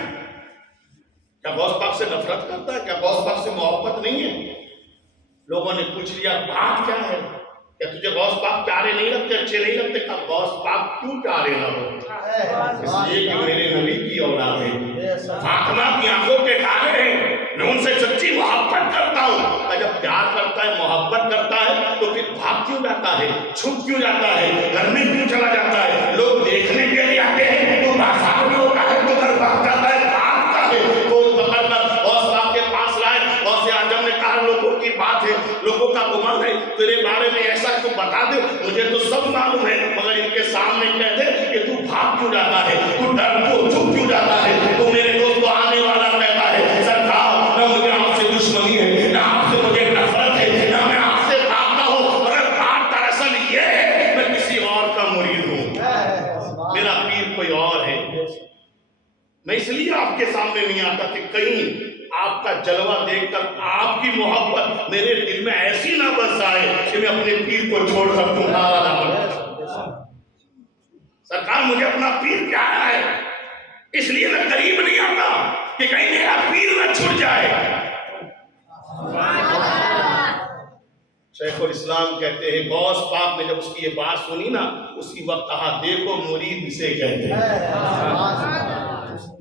کیا غوث پاک سے نفرت کرتا ہے؟ کیا غوث پاک سے محبت نہیں ہے؟ لوگوں نے پوچھ لیا بات کیا ہے, کیا تجھے غوث پاک پیارے نہیں لگتے, اچھے نہیں لگتے؟ کیا غوث پاک کیوں پیارے نہ ہو؟ اس لیے کہ میرے نبی کی اولاد ہے, فاطمہ کی آنکھوں کے تارے ہیں, میں ان سے سچی محبت کرتا ہوں. جب پیار کرتا ہے, محبت کرتا ہے, تو پھر بھاگ کیوں جاتا ہے, چھپ کیوں جاتا ہے, گھر میں کیوں چلا جاتا ہے؟ لوگ دیکھنے کے لیے آتے ہیں, تو بازار میں ہوتا ہے تو گھر بھاگ جاتا ہے, بھاگتا ہے. کوئی پکڑ کر غوث پاک کے پاس لائے, غوث اعظم نے کہا لوگوں کی بات ہے, لوگوں کا گمان ہے, تیرے بارے میں ایسا تو بتا دے, مجھے تو سب معلوم ہے, مگر ان کے سامنے کہہ دے کہ تو بھاگ کیوں جاتا ہے, تو ڈر کیوں, چھپ کیوں جاتا ہے. تو میرے دوست آنے والا کہتا ہے سرکار نہ مجھے آپ سے دشمنی ہے, نہ آپ سے مجھے نفرت ہے, نہ میں آپ سے بھاگتا ہوں, مگر بات دراصل یہ ہے میں کسی اور کا مرید ہوں, میرا پیر کوئی اور ہے. میں اس لیے آپ کے سامنے نہیں آتا کہ کہیں آپ کا جلوہ دیکھ کر آپ کی محبت میرے دل میں ایسی نہ بس آئے کہ میں اپنے پیر کو چھوڑ کر تمہارا نہ بن. سرکار مجھے اپنا پیر پیارا ہے, اس لیے میں قریب نہیں آتا کہ کہیں میرا پیر نہ چھوٹ جائے. شیخ الاسلام کہتے ہیں غوث پاک نے جب اس کی یہ بات سنی نا, اسی وقت کہا دیکھو مرید اسے کہتے ہیں,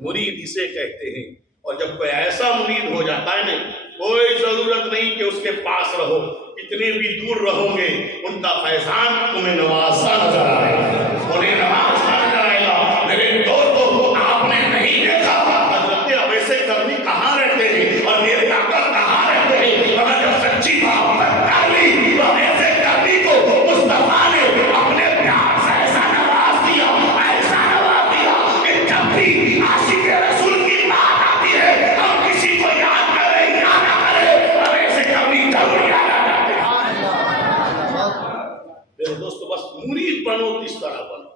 مرید اسے کہتے ہیں. اور جب کوئی ایسا مرید ہو جاتا ہے نا کوئی ضرورت نہیں کہ اس کے پاس رہو، اتنے بھی دور رہو گے ان کا فیضان تمہیں نوازا نظر آئے گا، انہیں نوازا نظر آئے گا۔ میرے دوستو، آپ نے نہیں دیکھا حضرت اویس کرنی کہاں رہتے ہیں اور میرے آقا کہاں رہتے ہیں، مگر جب سچی محبت ڈالی تو اویس کرنی کو مصطفیٰ نے اپنے پیار سے ایسا نواز دیا، ایسا نواز دیا کہ جب بھی عاشق رسول کی بات آتی ہے ہم کسی کو یاد کریں یا نہ کریں، اویس کرنی ضرور یاد آ جاتے ہیں۔ میرے دوستو، بس مرید بنو، اس طرح بنو۔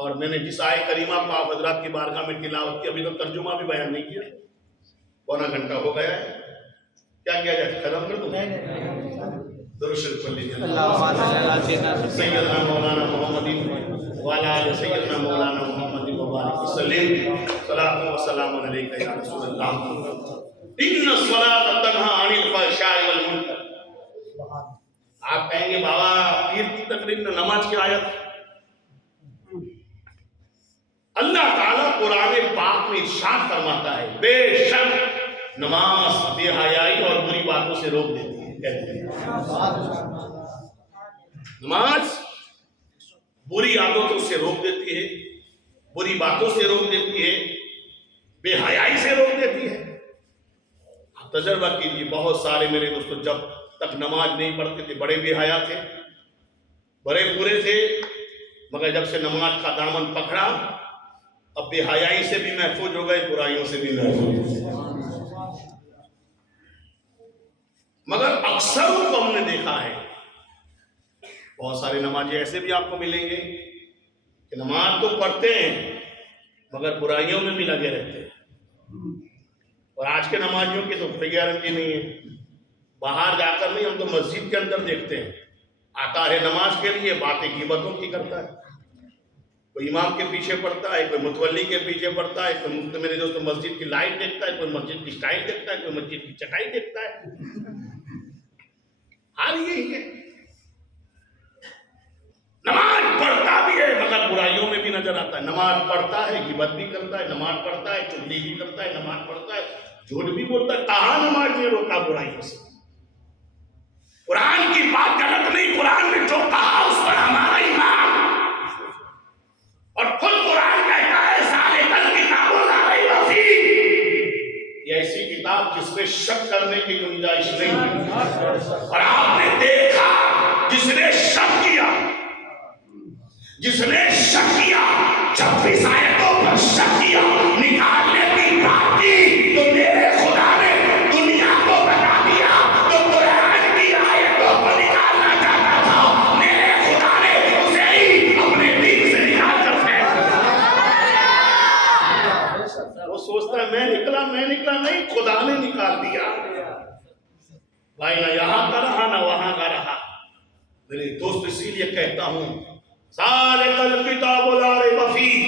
اور میں نے جس آئے کریمہ کو آپ حضرات کی بارگاہ میں تلاوت کی، ابھی تک ترجمہ بھی بیان نہیں کیا، پونا گھنٹہ ہو گیا ہے، کیا کیا جائے، ختم کر دوں؟ درود شریف پڑھ لیجیے۔ سیدنا مولانا محمد وعلی آل سیدنا مولانا محمد مبارک وسلم، صلاۃ و سلام علیک یا رسول اللہ، ان الصلاۃ تنہی عن الفحشاء والمنکر۔ آپ کہیں گے بابا پیر کی تقریر میں نماز کی آیت، اللہ تعالیٰ قرآن پاک میں ارشاد فرماتا ہے بے شک نماز بے حیائی اور بری باتوں سے روک دیتی ہے۔ نماز بری عادتوں سے روک دیتی ہے، بری باتوں سے روک دیتی ہے، بے حیائی سے روک دیتی ہے۔ آپ تجربہ کیجیے، بہت سارے میرے دوستوں جب تک نماز نہیں پڑھتے تھے بڑے بے حیا تھے، بڑے برے تھے، مگر جب سے نماز کا دامن پکڑا اب بے حیائی سے بھی محفوظ ہو گئے، برائیوں سے بھی محفوظ ہو گئے۔ مگر اکثر کو ہم نے دیکھا ہے، بہت سارے نمازی ایسے بھی آپ کو ملیں گے کہ نماز تو پڑھتے ہیں مگر برائیوں میں بھی لگے رہتے ہیں۔ اور آج کے نمازیوں کی تو کوئی گارنٹی نہیں ہے، باہر جا کر نہیں، ہم تو مسجد کے اندر دیکھتے ہیں، آتا ہے نماز کے لیے باتیں غیبتوں کی کرتا ہے، کوئی امام کے پیچھے پڑتا ہے، کوئی متولی کے پیچھے پڑتا ہے، کوئی میرے دوست مسجد کی لائٹ دیکھتا ہے، کوئی مسجد کی سٹائل دیکھتا ہے، کوئی مسجد کی چٹائی دیکھتا ہے۔ حال یہی ہے، نماز پڑھتا بھی ہے مگر برائیوں میں بھی نظر آتا ہے، نماز پڑھتا ہے غیبت بھی کرتا ہے، نماز پڑھتا ہے چغلی بھی کرتا ہے، نماز پڑھتا ہے جھوٹ بھی بولتا ہے۔ کہاں نماز میں روکا برائیوں سے؟ قرآن کی بات غلط نہیں، قرآن نے جو کہا اس پر ہمارا ایمان، اور خود قرآن کہتا ہے ذالکل کتاب لا ریب فیہ، یہ ایسی کتاب جس میں شک کرنے کی گنجائش نہیں ہے۔ اور آپ نے دیکھا جس نے شک کیا، جس نے شک کیا، 26 آیتوں پر شک کیا، نکالنے کی بات کی تو میرے خدا نے دنیا کو بتا دیا تو قرآن کی آیتوں کو نکالنا چاہتا تھا، میرے خدا نے اسے ہی اپنے دین سے نکال کر پھینک دیا۔ وہ سوچتا ہے میں نکلا نہیں، خدا نے نکال دیا۔ بھائی نہ یہاں کا رہا نہ وہاں کا رہا۔ میرے دوست اسی لیے کہتا ہوں ذالکل کتاب لا ریب فیہ،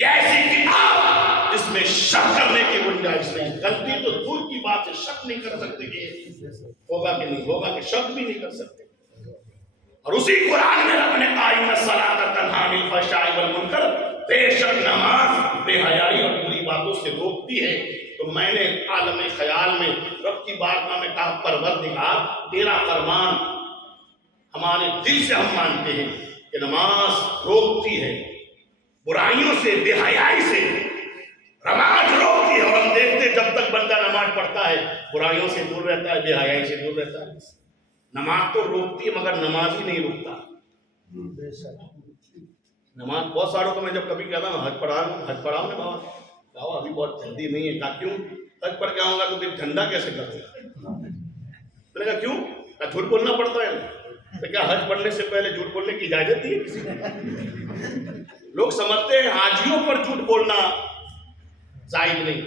یہ ایسی کتاب جس میں شک کرنے کی گنجائش نہیں، غلطی تو دور کی بات ہے، شک نہیں کر سکتے کہ ہوگا کہ نہیں ہوگا، کہ شک بھی نہیں کر سکتے۔ اور اسی قرآن میں رب نے کہا ان الصلاۃ تنہی عن الفحشاء والمنکر، بے شک نماز بے حیائی اور بری باتوں سے روکتی ہے۔ تو میں نے عالم خیال میں رب کی بارگاہ میں کہا پروردگار تیرا فرمان ہمارے دل سے ہم مانتے ہیں کہ نماز روکتی ہے برائیوں سے، بے حیائی سے، نماز روکتی ہے۔ اور ہم دیکھتے جب تک بندہ نماز پڑھتا ہے برائیوں سے دور رہتا ہے، بے حیائی سے دور رہتا ہے۔ نماز تو روکتی ہے مگر نماز ہی نہیں رکتا۔ نماز بہت ساروں کو میں جب کبھی کہتا ہوں حج پڑھاؤں نا بابا، کہا ابھی بہت جلدی نہیں ہے۔ کہا کیوں؟ حج پڑھ کے آؤں گا تو پھر دھندا کیسے کروں گا؟ میں نے کہا کیوں؟ کہا جھوٹ بولنا پڑتا ہے۔ تو کیا حج پڑھنے سے پہلے جھوٹ بولنے کی اجازت دی ہے کسی نے؟ لوگ سمجھتے ہیں حاجیوں پر جھوٹ بولنا جائز نہیں،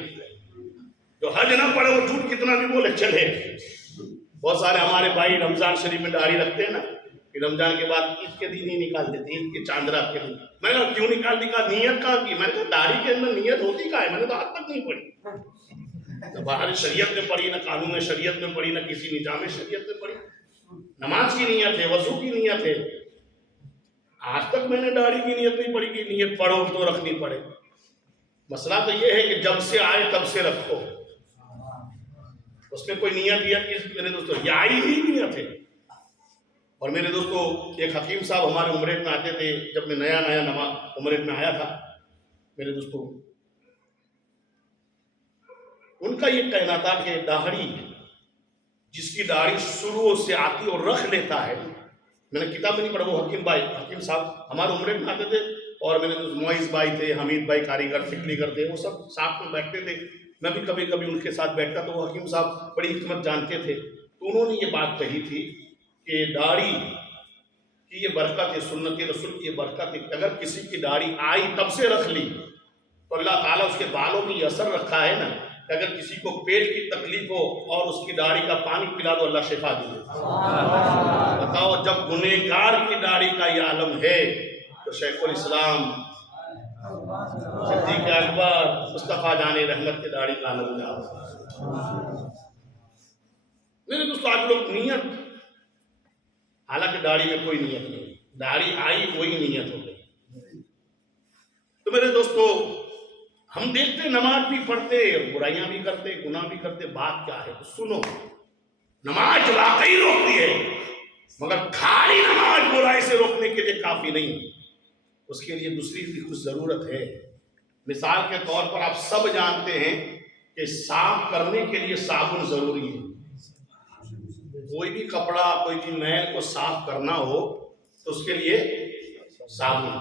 جو حج نہ پڑھے وہ جھوٹ کتنا بھی بولے چلے۔ بہت سارے ہمارے بھائی رمضان شریف میں داڑھی رکھتے ہیں نا، کہ رمضان کے بعد عید کے دن ہی نکال دیتے، عید کے چاند رات کے دن۔ میں نے کہا کیوں نکال دی؟ کہا نیت کہاں کی؟ میں نے کہا داڑھی کے اندر نیت ہوتی کہاں ہے؟ میں نے تو آج تک نہیں پڑھی، نہ باہر شریعت میں پڑھی، نہ قانون شریعت میں پڑھی، نہ کسی نظام شریعت میں پڑھی۔ نماز کی نیت ہے، وضو کی نیت ہے، آج تک میں نے داڑھی کی نیت نہیں پڑھی کہ نیت پڑھو تو رکھنی پڑے۔ مسئلہ تو یہ ہے کہ جب سے آئے تب سے رکھو، اس میں کوئی نیت کی میرے دوستوں یائی ہی نیت ہے. اور میرے دوستوں ایک حکیم صاحب ہمارے عمرے میں آتے تھے جب میں نیا عمرے میں آیا تھا. میرے دوستوں ان کا یہ کہنا تھا کہ داڑھی جس کی داڑھی شروع سے آتی اور رکھ لیتا ہے, میں نے کتاب میں نہیں پڑھا, وہ حکیم صاحب ہمارے عمرے میں آتے تھے, اور میرے دوست معیز بھائی تھے, حمید بھائی کاریگر فکریگر تھے, وہ سب ساتھ میں بیٹھتے تھے. میں بھی کبھی کبھی ان کے ساتھ بیٹھتا تو وہ حکیم صاحب بڑی حکمت جانتے تھے. تو انہوں نے یہ بات کہی تھی کہ داڑھی کی یہ برکت ہے, سنت رسول کی یہ برکت ہے کہ اگر کسی کی داڑھی آئی تب سے رکھ لی تو اللہ تعالیٰ اس کے بالوں میں یہ اثر رکھا ہے نا کہ اگر کسی کو پیٹ کی تکلیف ہو اور اس کی داڑھی کا پانی پلا دو اللہ شفا دے. بتاؤ جب گنہگار کی داڑھی کا یہ عالم ہے تو شیخ الاسلام صدیق اکبر مصطفیٰ جان رحمت کی داڑھی کا عالم جاؤ. میرے دوستو آج لوگ نیت, حالانکہ داڑھی میں کوئی نیت نہیں, داڑھی آئی وہی نیت ہو گئی. تو میرے دوستو ہم دیکھتے نماز بھی پڑھتے, برائیاں بھی کرتے, گناہ بھی کرتے. بات کیا ہے سنو, نماز واقعی روکتی ہے مگر خالی نماز برائی سے روکنے کے لیے کافی نہیں, اس کے لیے دوسری بھی کچھ ضرورت ہے. مثال کے طور پر آپ سب جانتے ہیں کہ صاف کرنے کے لیے صابن ضروری ہے. کوئی بھی کپڑا, کوئی بھی میل کو صاف کرنا ہو تو اس کے لیے صابن,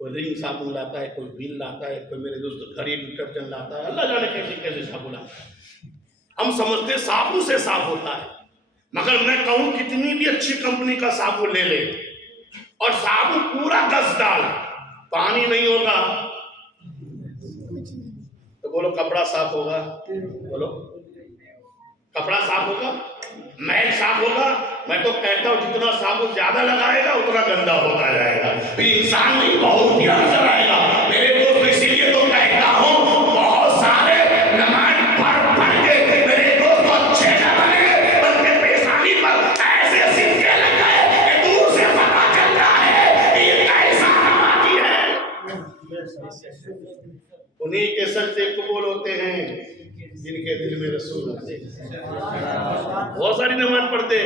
کوئی رنگ صابن لاتا ہے, کوئی ویل لاتا ہے, کوئی میرے دوست گھریلو ڈٹرجنٹ لاتا ہے, اللہ جانے کیسے کیسے صابن لاتا ہے. ہم سمجھتے صابن سے صاف ہوتا ہے, مگر میں کہوں کتنی بھی اچھی کمپنی کا صابن لے لے اور صابن پورا 10 ڈال, پانی نہیں ہوگا تو بولو کپڑا صاف ہوگا؟ بولو کپڑا صاف ہوگا؟ میل صاف ہوگا؟ میں تو کہتا ہوں جتنا صابن زیادہ لگائے گا اتنا گندا ہوتا جائے گا, پھر انسان نہیں بہت ہی نظر آئے گا. میرے دوست اسی لیے تو کہتا ہوں بہت سارے نماز پڑھ کے میرے دوست اچھے نہ بنے بلکہ پیشانی پر ایسے سکے لگائے کہ دور سے پتا چلتا ہے کہ یہ کیسا نمازی ہے. انہی کے سجدے قبول ہوتے ہیں جن کے دل میں رسول ہوتے ہیں. بہت ساری نماز پڑھتے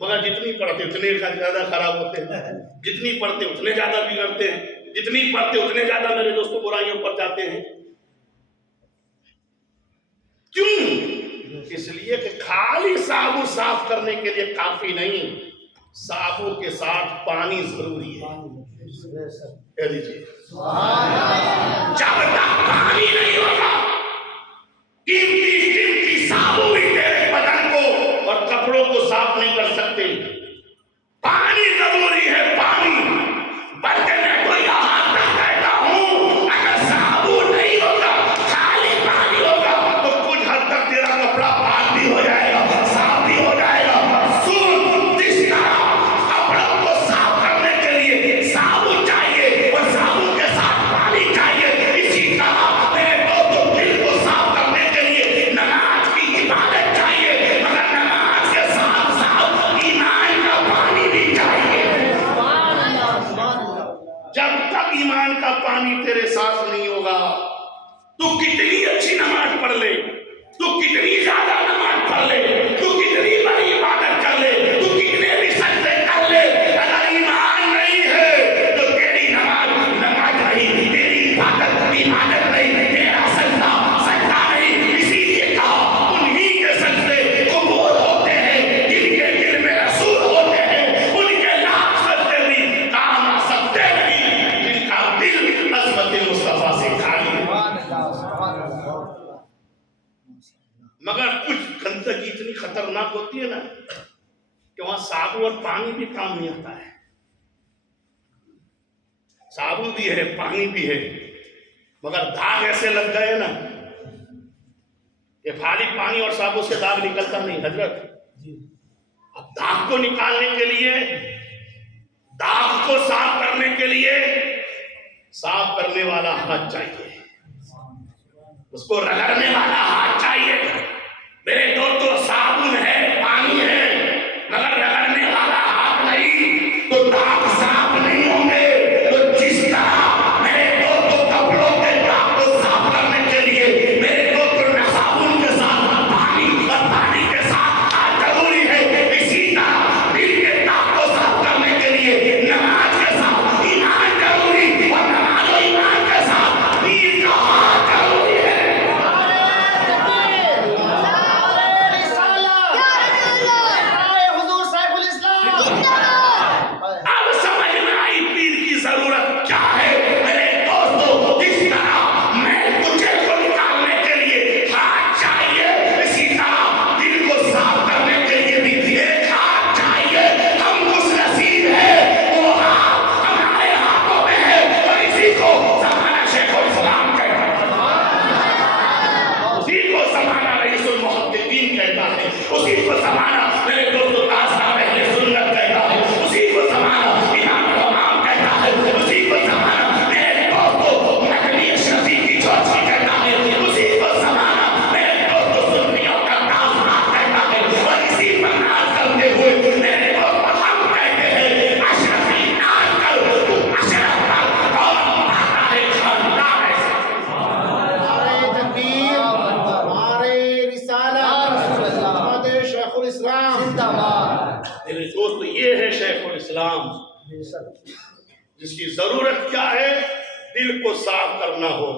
مگر جتنی پڑھتے اتنے زیادہ خراب ہوتے ہیں, جتنی پڑھتے اتنے زیادہ بگڑتے ہیں, جتنی پڑھتے اتنے زیادہ میرے دوستوں برائیوں پر جاتے ہیں. کیوں؟ اس لیے کہ خالی صابن صاف کرنے کے لیے کافی نہیں, صابن کے ساتھ پانی ضروری ہے. کہہ دیجیے جب تک پانی نہیں ہوگا قیمتی صابن بھی تیرے بدن کو اور کپڑوں کو صاف نہیں کر سکتے. پانی ضروری ہے, پانی. بلکہ میں تو یہاں تک کہتا ہوں اگر صابن نہیں ہوگا خالی پانی ہوگا تو کچھ حد تک تیرا کپڑا پاک بھی ہو جائے گا, صاف بھی ہو جائے گا. سن, جس طرح کپڑوں کو صاف کرنے کے لیے صابن چاہیے اور صابن کے ساتھ پانی چاہیے, اسی طرح میرے دوستوں دل کو صاف کرنے کے لیے نماز کی عبادت چاہیے, مگر نماز کے ساتھ ساتھ ایمان کا پانی بھی چاہیے. جب تک ایمان کا پانی تیرے ساتھ نہیں ہوگا تو کتنی اچھی نماز پڑھ لے, تو کتنی زیادہ نماز پڑھ لے, تو کتنی بڑی عبادت کر لے, تو کتنے بھی سجدے کر لے, اگر ایمان نہیں ہے تو تیری نماز نہیں, تیری عبادت نہیں, تیرا سجدہ نہیں. اسی لیے کہا انہی کے سجدے قبول ہوتے ہیں جن کے دل میں رسول ہوتے ہیں, ان کے لاکھ سجدے بھی کام آ سکتے نہیں جن کا دل عظمت مصطفیٰ سے خالی ہے. مگر کچھ گندگی اتنی خطرناک ہوتی ہے نا کہ وہاں صابن اور پانی بھی کام نہیں آتا ہے. صابن بھی ہے, پانی بھی ہے, مگر داغ ایسے لگ گئے نا کہ خالی پانی اور صابن سے داغ نکلتا نہیں. حضرت اب داغ کو نکالنے کے لیے, داغ کو صاف کرنے کے لیے صاف کرنے والا ہاتھ چاہیے, اس کو رگڑنے والا ہاتھ چاہیے. میرے دوستو صابن ہے, پانی ہے, مگر رگڑنے والا ہاتھ نہیں تو داغ صاف نہیں ہوں گے. تو جس طرح میرے دوستو کپڑوں کے داغ کو صاف کرنے کے لیے میرے دوستو صابن کے ساتھ پانی اور شیخ الاسلام جس کی ضرورت کیا ہے؟ دل کو صاف کرنا ہو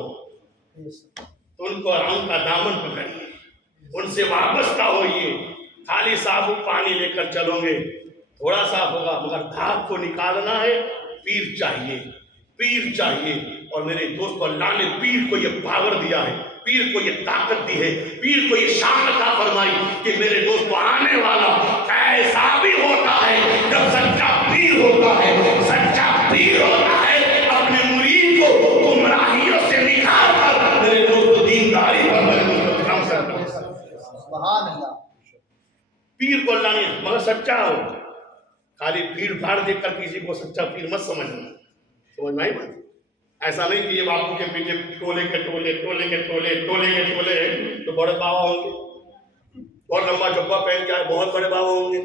تو ان کو ان کا دامن پکڑیے، ان سے وابستہ ہوئیے. خالی صابو پانی لے کر چلو گے تھوڑا سا ہوگا، مگر دھاگ کو نکالنا ہے. پیر چاہیے، پیر چاہیے. اور میرے دوست، اللہ نے پیر کو یہ پاور دیا ہے، پیر کو یہ طاقت دی ہے، پیر کو یہ شان عطا فرمائی کہ میرے دوست آنے والا ایسا بھی ہوتا ہے جب سچا پیر ہوتا ہے. سچا پیر ہوتا ہے اپنے مرید کو گمراہیوں سے نکال کر میرے دوست دینداری پر میرے دوست کام کرتا ہے. سبحان اللہ. پیر کو اللہ نے، مگر سچا ہو. خالی بھیڑ بھاڑ دیکھ کر کسی کو سچا پیر مت سمجھنا. سمجھ میں بات؟ ایسا نہیں کہ یہ باپو کے پیچھے ٹولے کے ٹولے ٹولے کے ٹولے ٹولے کے ٹولے ہیں تو بڑے بابا ہوں گے، اور لمبا جبہ پہن کے آئے بہت بڑے بابا ہوں گے،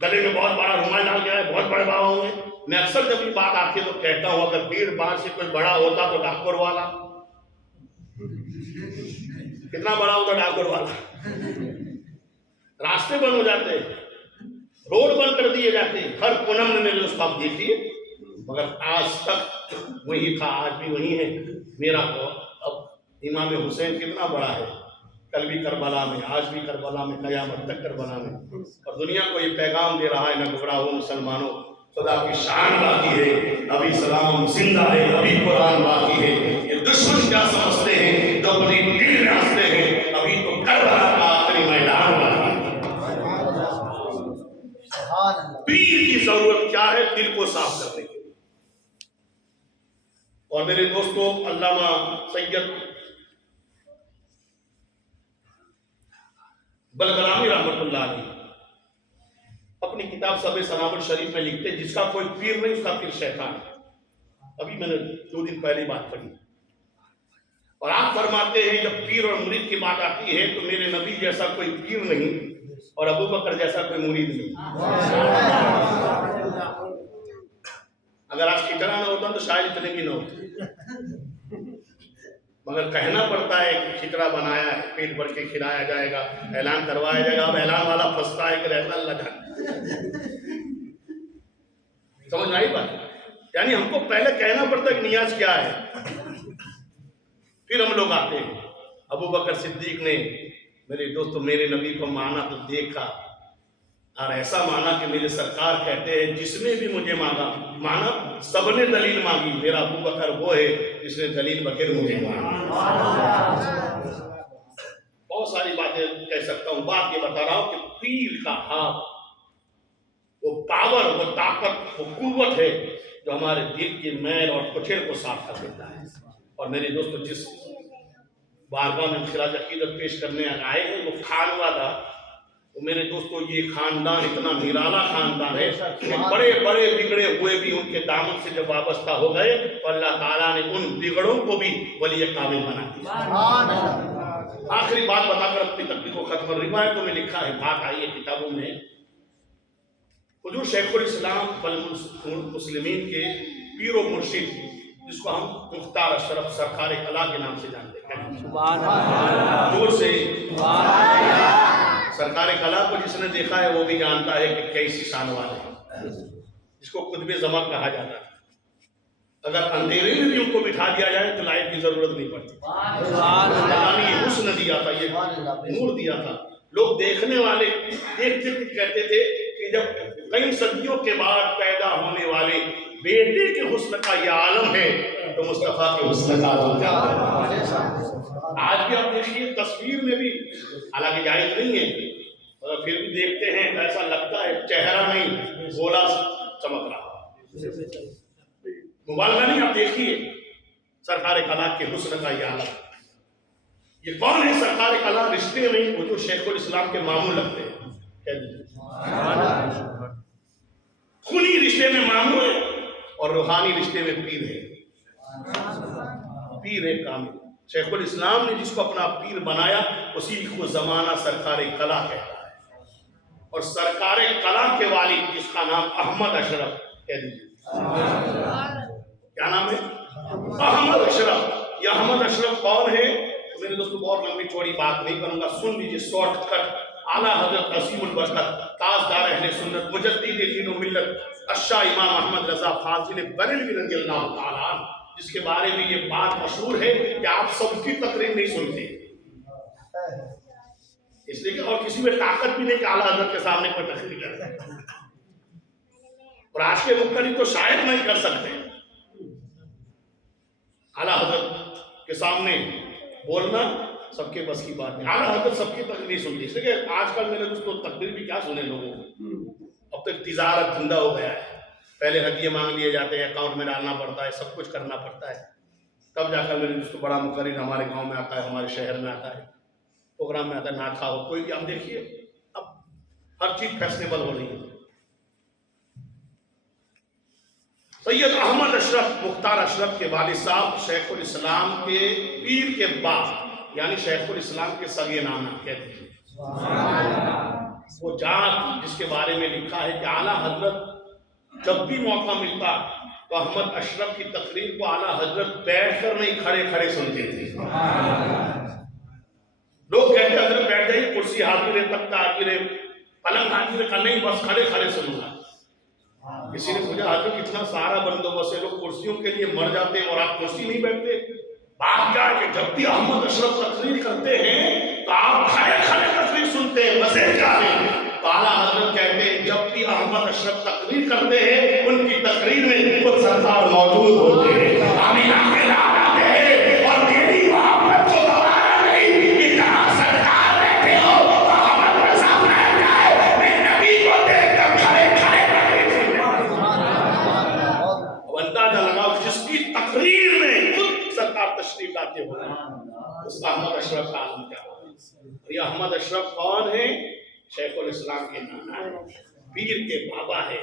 گلے میں بہت بڑا رومال ڈال کے آئے بہت بڑے بابا ہوں گے. میں اکثر جب یہ بات آتی ہے تو کہتا ہوں اگر بھیڑ بھاڑ سے کوئی بڑا ہوتا تو ڈاکور والا کتنا بڑا ہوتا. ڈاکور والا راستے بند ہو جاتے، روڈ بند کر دیے جاتے. ہر پونم میں میرے دوست آپ دیکھیے، مگر آج تک وہی تھا، آج بھی وہی ہے. میرا اب امام حسین کتنا بڑا ہے، کل بھی کربلا میں، آج بھی کربلا میں، قیامت تک کربلا میں. اور دنیا کو یہ پیغام دے رہا ہے نہ گھبراؤ ہو مسلمانوں، خدا کی شان باقی ہے، ابھی سلام زندہ ہے، ابھی قرآن باقی ہے. یہ دشمن کیا سمجھتے ہیں جو اپنی دل میں ہنستے ہیں، ابھی تو کربلا کا آخری میدان باقی ہے. پیر کی ضرورت کیا ہے؟ دل کو صاف کرنے کی. اور میرے دوستو، علامہ سید بلغرامی رحمت اللہ علیہ اپنی کتاب سب سلام الشریف میں لکھتے جس کا کوئی پیر نہیں اس کا پیر شیطان ہے. ابھی میں نے 2 دن پہلی بات پڑھی. اور آپ فرماتے ہیں جب پیر اور مرید کی بات آتی ہے تو میرے نبی جیسا کوئی پیر نہیں اور ابو بکر جیسا کوئی مرید نہیں. اگر آج کھچڑا نہ ہوتا تو شاید اتنے بھی نہ ہوتے، مگر کہنا پڑتا ہے کہ کھچڑا بنایا ہے، پیٹ بھر کے کھلایا جائے گا، اعلان کروایا جائے گا. اب اعلان والا پھنستا ہے کہ رہتا اللہ جانے. سمجھ آئی بات؟ یعنی ہم کو پہلے کہنا پڑتا ہے کہ نیاز کیا ہے، پھر ہم لوگ آتے ہیں. ابو بکر صدیق نے میرے دوستو میرے نبی کو مانا تو دیکھا، اور ایسا مانا کہ میرے سرکار کہتے ہیں جس نے بھی مجھے مانا سب نے دلیل مانگی، میرا ابو بکر وہ ہے جس نے دلیل بغیر مجھے مانگی. بہت ساری باتیں کہہ سکتا ہوں، بات یہ بتا رہا ہوں کہ پیر کا ہاتھ وہ پاور، وہ طاقت، وہ قوت ہے جو ہمارے دل کی میل اور کچیل کو صاف کر دیتا ہے. اور میرے دوستو جس بارگاہ میں خراج عقیدت پیش کرنے آئے ہیں وہ خانوا تھا. تو میرے دوستو یہ خاندان اتنا نرالا خاندان ہے کہ بڑے بڑے بگڑے ہوئے بھی ان کے دامن سے جب وابستہ ہو گئے تو اللہ تعالیٰ نے ان بگڑوں کو بھی ولی کامل بنا دیا. آخری بات بتا کر اپنی تقریر کو ختم. روایتوں میں لکھا ہے، بات آئی ہے کتابوں میں، حضور شیخ الاسلام مسلمین کے پیر و مرشد جس کو ہم مختار اشرف سرکار کلا کے نام سے جانتے ہیں، دور سے سرکار کلا کو جس نے دیکھا ہے وہ بھی جانتا ہے کہ کیسی شان والے ہیں، جس کو قطب زمان کہا جاتا ہے. اگر اندھیرے میں بھی ان کو بٹھا دیا جائے تو لائٹ کی ضرورت نہیں پڑتی. اللہ نے یہ حسن دیا تھا، یہ نور دیا تھا. لوگ دیکھنے والے دیکھتے تھے، کہتے تھے کہ جب کئی صدیوں کے بعد پیدا ہونے والے بیٹے کے حسن کا یہ عالم ہے تو مصطفیٰ کے حسن کا عالم کیا ہے. آج بھی آپ دیکھیے تصویر میں بھی، حالانکہ جائز نہیں ہے مگر پھر بھی دیکھتے ہیں ایسا لگتا ہے چہرہ نہیں گولا چمک رہا. مبالغہ نہیں، آپ دیکھیے سرکار کلا کے حسن کا یہ عالم. یہ کون ہے سرکار کلا؟ رشتے میں وہ جو شیخ الاسلام کے ماموں لگتے ہیں، خونی رشتے میں ماموں ہے اور روحانی رشتے میں پیر ہے. پیر ہے کامل. شیخ الاسلام نے جس کو اپنا پیر بنایا اسی کو زمانہ سرکار کلا کہتا ہے. اور سرکار کلا کے والد جس کا نام احمد اشرف، کہہ دیجیے کیا نام ہے؟ احمد اشرف. یہ احمد اشرف کون ہے؟ میرے دوستوں بہت لمبی چوڑی بات نہیں کروں گا، سن لیجیے شارٹ کٹ. اعلیٰ حضرت عظیم البرکت تاجدار اہل سنت مجدد دین و ملت الشاہ امام احمد رضا فاضل بریلوی رضی اللہ تعالیٰ عنہ، جس کے بارے میں یہ بات مشہور ہے کہ آپ سب کی تقریر نہیں سنتے، اس لیے کہ اور کسی میں طاقت بھی نہیں کہ اعلیٰ حضرت کے سامنے کوئی تقریر کرے، اور آج کے مقتدی تو شاید نہیں کر سکتے اعلیٰ حضرت کے سامنے بولنا سب کے بس کی بات ہے۔ اعلیٰ حضرت سب کی تقریر نہیں سنتی، اس لیے کہ آج کل میرے دوستوں تقریر بھی کیا سنے لوگوں کو، اب تک تجارت دھندا ہو گیا ہے، پہلے ہدیے مانگ لیے جاتے ہیں، اکاؤنٹ میں ڈالنا پڑتا ہے، سب کچھ کرنا پڑتا ہے، تب جا کر میرے دوستوں بڑا مقرر ہمارے گاؤں میں آتا ہے، ہمارے شہر میں آتا ہے، پروگرام میں آتا ہے، نعت خواہ ہو کوئی بھی، آپ دیکھیے اب ہر چیز فیشنیبل ہو رہی ہے۔ سید احمد اشرف مختار اشرف کے والد صاحب شیخ الاسلام کے پیر کے باپ یعنی شیخ الاسلام کے سگے نانا کہتے ہیں، وہ جات جس کے بارے میں لکھا ہے کہ اعلیٰ حضرت جب بھی موقع ملتا تو احمد اشرف کی تقریر کو اعلیٰ حضرت بیٹھ کر نہیں کھڑے کھڑے سنتے تھے۔ لوگ کہتے ہیں حضرت بیٹھ جائیے، کرسی حاضر ہے، تختہ حاضر ہے، پلنگ حاضر ہے، نہیں بس کھڑے کھڑے سنوں گا۔ کسی نے پوچھا حضرت اتنا سارا بندوبست ہے، لوگ کرسیوں کے لیے مر جاتے ہیں اور آپ کرسی نہیں بیٹھتے؟ بات کیا ہے کہ جب بھی احمد اشرف تقریر کرتے ہیں تو آپ کھڑے کھڑے تقریر سنتے ہیں، وجہ کیا ہے؟ تو اعلیٰ حضرت کہتے ہیں جب بھی احمد اشرف تقریر کرتے ہیں ان کی تقریر میں خود سرکار موجود ہوتے ہیں، آمین آمین آتے ہیں، اور میری محبت کو دوبارہ نہیں کہ جہاں سرکار رہتے ہو احمد رضا بیٹھ جائے، میں نبی کو دیکھ کر کھڑے کھڑے تقریر سنتے ہیں۔ اب اندازہ لگاؤ جس کی تقریر میں خود سرکار تشریف لاتے ہو اس کا احمد اشرف کا عالم کیا ہے؟ یہ احمد اشرف کون ہے؟ شیخ الاسلام کے نانا ہے، پیر کے بابا ہے،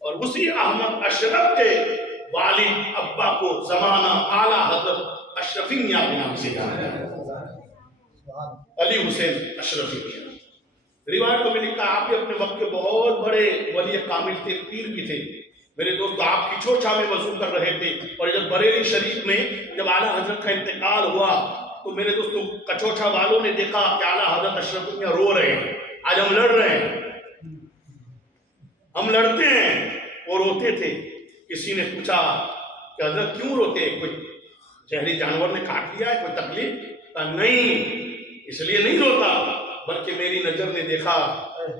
اور اسی احمد اشرف کے والد ابا کو زمانہ اعلیٰ حضرت اشرفی میاں کے نام سے جانا ہے، علی حسین اشرفی میاں۔ روایتوں میں لکھا آپ بھی اپنے وقت کے بہت بڑے ولی کامل تھے، پیر بھی تھے میرے دوست، آپ کی چھوچا میں وضو کر رہے تھے، اور جب بریلی شریف میں جب اعلیٰ حضرت کا انتقال ہوا تو میرے دوستوں کچوچا والوں نے دیکھا کہ اعلیٰ حضرت اشرف میاں رو رہے ہیں، آج ہم لڑ رہے ہیں، ہم لڑتے ہیں، وہ روتے تھے۔ کسی نے پوچھا کہ حضرت کیوں روتے ہیں، کوئی شہری جانور نے کاٹ لیا ہے، کوئی تکلیف؟ کہا نہیں، اس لیے نہیں روتا، بلکہ میری نظر نے دیکھا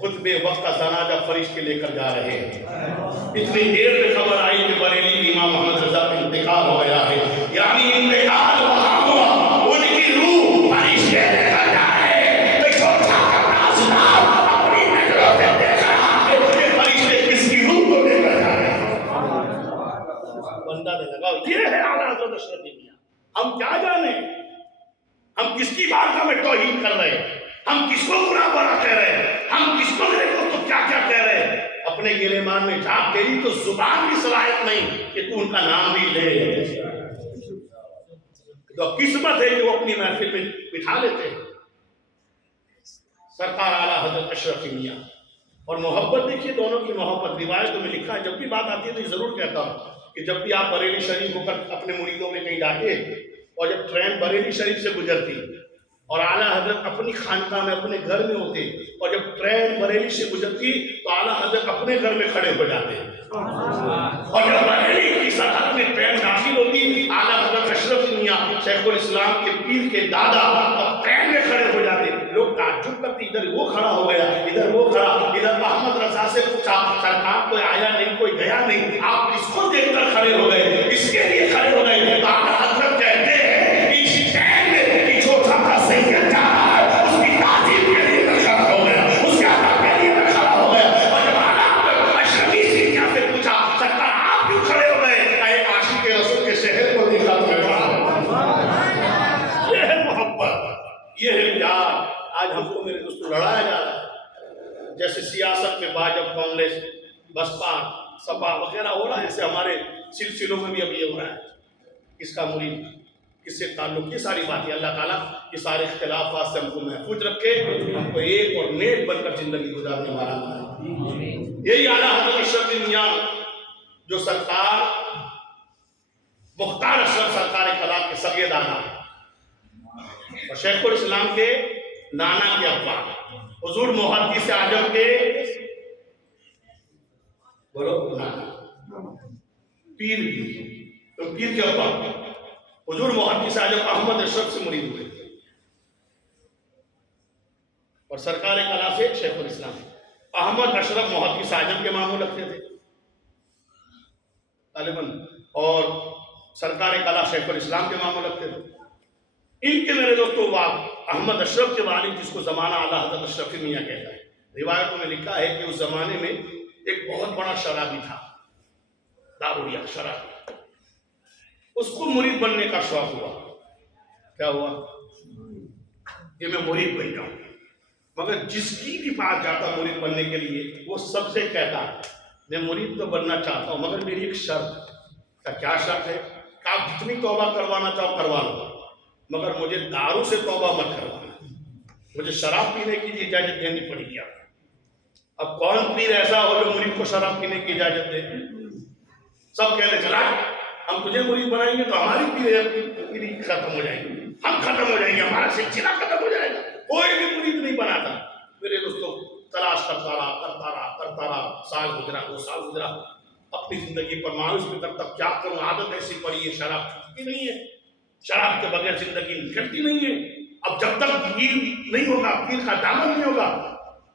خطبے وقت کا جنازہ فرشتے لے کر جا رہے ہیں، اتنی دیر میں خبر آئی کہ بریلی کی امام محمد رضا کا انتقال ہو گیا ہے، یعنی انتقال وہاں ہوا، ان کی روح فرشتے لے کر جا رہے ہیں۔ تو چھوٹا کرنا سنا اپنی نظروں سے دیکھ رہا ہے کہ فرشتے کس کی روح کو لے کر جا رہے ہیں۔ بندہ نے لگا یہ ہے اعلیٰ حضرت اشرفی میاں، ہم کیا جانے، ہم کس کی بارگاہ میں توہین کر رہے ہیں، ہم کس کو برا برا کہہ رہے ہیں، ہم کس کو میرے کو تو کیا کیا کہہ رہے ہیں، اپنے گلیمان میں جا، تیری تو زبان کی صلاحیت نہیں کہ تو ان کا نام بھی لے، تو قسمت ہے کہ وہ اپنی محفل میں بٹھا لیتے ہیں سرکار اعلیٰ حضرت اشرفی میاں۔ اور محبت دیکھیے دونوں کی محبت، روایتوں میں لکھا ہے، جب بھی بات آتی ہے تو یہ ضرور کہتا ہوں کہ جب بھی آپ بریلی شریف ہو کر اپنے مریدوں میں کہیں جاتے اور جب ٹرین بریلی شریف سے گزرتی اور اعلیٰ حضرت اپنی خانقاہ میں اپنے گھر میں ہوتے اور جب ٹرین بریلی سے گزرتی تو اعلیٰ حضرت اپنے گھر میں کھڑے ہو جاتے، اور جب بریلی کی سرحد میں ٹرین داخل ہوتی اعلیٰ حضرت اشرف میاں شیخ الاسلام کے پیر کے دادا اب ٹرین میں کھڑے ہو جاتے، لوگ تعجب کرتے ادھر وہ کھڑا ہو گیا، ادھر وہ کھڑا، ادھر احمد رضا سے پوچھا سرکار کوئی آیا نہیں، کوئی گیا نہیں، آپ کس کو دیکھ کر کھڑے ہو گئے، اس کے لیے کھڑے ہو گئے؟ تو اعلیٰ حضرت کہتے ہیں اس ٹرین میں کہ جو سارا سید جا رہا ہے اس کی تعظیم کے لیے میں کھڑا ہو گیا، اس کے ادب کے لیے میں کھڑا ہو گیا، اور جب اعلیٰ اشرفی سیدھا سے پوچھا سرکار آپ کیوں کھڑے ہو گئے، ایک عاشق رسول کے شہر کو دیکھا تو یہ ہے محبت، یہ ہے پیار۔ آج ہم کو میرے دوستوں لڑایا جا رہا ہے، جیسے سیاست میں بھاجپا، کانگریس، بسپا، سپا وغیرہ ہو رہا ہے، ایسے ہمارے سلسلوں میں بھی اب یہ ہو رہا ہے، کس کا مرید کس سے تعلق، یہ ساری باتیں اللہ تعالیٰ یہ سارے اختلافات سے ہم کو محفوظ رکھے، ہم کو ایک اور نیک بن کر زندگی گزارنے والا ہے۔ یہی اعلیٰ حضرت اشرفی میاں جو سرکار مختار اشرف سرکار کلام کے سگے دانا اور شیخ الاسلام کے نانا کے ابا، حضور محدث اعظم کے بولو پیر تو پیر کے ابا حضور محدث اعظم احمد اشرف سے مرید ہوئے اور سرکار کلا سے شیخ الاسلام احمد اشرف محدث اعظم کے ماموں رکھتے تھے غالباً، اور سرکار کلا شیخ الاسلام کے ماموں رکھتے تھے. ان کے میرے دوستوں احمد اشرف کے والد جس کو زمانہ اعلیٰ حضرت اشرفی میاں کہتا ہے، روایتوں میں لکھا ہے کہ اس زمانے میں ایک بہت بڑا شرابی تھا، دارودیا شرابی. اس کو مرید بننے کا شوق ہوا. کیا ہوا کہ میں مرید بن جاؤں، مگر جس کی بھی پاس جاتا مرید بننے کے لیے وہ سب سے کہتا میں مرید تو بننا چاہتا ہوں مگر میری ایک شرط ہے. کیا شرط ہے کہ آپ جتنی توبہ کروانا چاہو کروا لو مگر مجھے دارو سے توبہ مت کروانا، مجھے شراب پینے کی اجازت دینی پڑے گی. اب کون پیر ایسا ہو جو مرید کو شراب پینے کی اجازت دے؟ سب کہتے چلا ہم تجھے مرید بنائیں گے تو ہماری پیری ختم ہو جائے گی، ہم ختم ہو جائیں گے، ہمارا سلسلہ ختم ہو جائے گا. کوئی بھی مرید نہیں بناتا. میرے دوستوں تلاش کرتا رہا، سال گزرا، 2 سال گزرا، اپنی زندگی پر مایوس بھی کرتا کیا کروں، عادت ایسی پڑی ہے، شراب چھوٹتی نہیں ہے، شراب کے بغیر زندگی نکلتی نہیں ہے. اب جب تک پیر نہیں ہوگا، پیر کا دامن نہیں ہوگا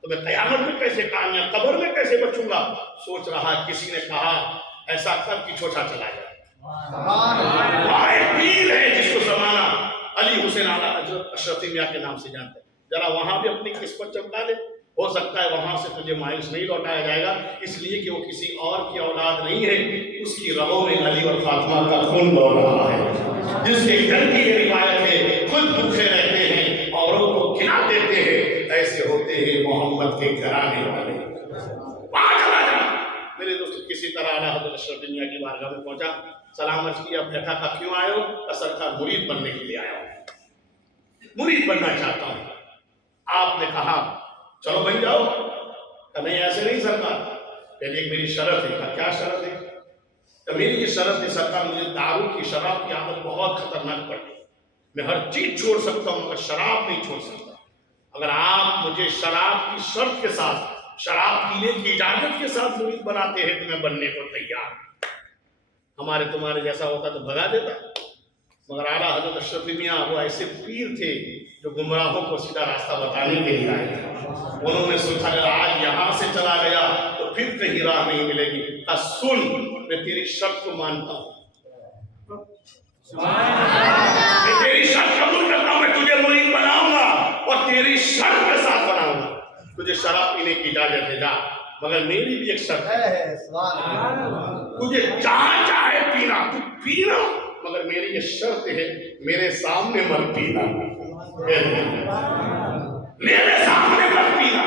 تو میں قیامت میں کیسے کامیاب، قبر میں کیسے بچوں گا. سوچ رہا، کسی نے کہا ایسا کر کہ چھوٹا چلا جائے. وہاں ایک پیر ہے جس کو زمانہ علی حسین اعلیٰ حضرت اشرفی میاں کے نام سے جانتے ہیں، ذرا وہاں بھی اپنی قسمت چمکا لے، ہو سکتا ہے وہاں سے تجھے مایوس نہیں لوٹایا جائے گا، اس لیے کہ وہ کسی اور کی اولاد نہیں ہے، اس کی رگوں میں علی اور فاطمہ کا خون دوڑ رہا ہے. جس کے گھر کی یہ روایت ہے خود بھوکے رہتے ہیں اوروں کو کھلا دیتے ہیں، ایسے ہوتے ہیں محمد کے گھرانے والے. وہاں چلا جا. میرے دوست کسی طرح اعلیٰ حضرت اشرف دنیا کی بارگاہ میں پہنچا، سلام عرض کیا، بیٹھا تھا کیوں آئے ہو؟ سرکار مرید بننے کے لیے آیا ہوں، مرید بننا چاہتا ہوں. آپ نے کہا چلو بن جاؤ. کہ نہیں ایسے نہیں سرکار، پہلے ایک میری شرط ہے. کہا کیا شرط ہے؟ کہ میری یہ شرط ہے سرکار، مجھے دارو کی شراب کی عادت بہت خطرناک پڑی، میں ہر چیز چھوڑ سکتا ہوں مگر شراب نہیں چھوڑ سکتا. اگر آپ مجھے شراب کی شرط کے ساتھ، شراب پینے کی اجازت کے ساتھ مرید بناتے ہیں تو میں بننے کو تیار. ہمارے تمہارے جیسا ہوتا تو بھگا دیتا، مگر اعلیٰ حضرت اشرفی میاں وہ ایسے پیر تھے جو گمراہوں کو سیدھا راستہ بتانے کے لیے آئے تھے. انہوں نے سوچا اگر آج یہاں سے چلا گیا تو پھر کہیں راہ نہیں ملے گی. سن، میں تیری شرط کو مانتا ہوں، میں تیری شرط قبول کرتا ہوں، میں تجھے مرید بناؤں گا اور تیری شرط کے ساتھ بناؤں گا. تجھے شراب پینے کی اجازت ہے جا، مگر میری بھی ایک شرط ہے، تجھے جہاں چاہے پینا تو پینا، مگر میری یہ شرط ہے میرے سامنے مت پینا، میرے سامنے مت پینا.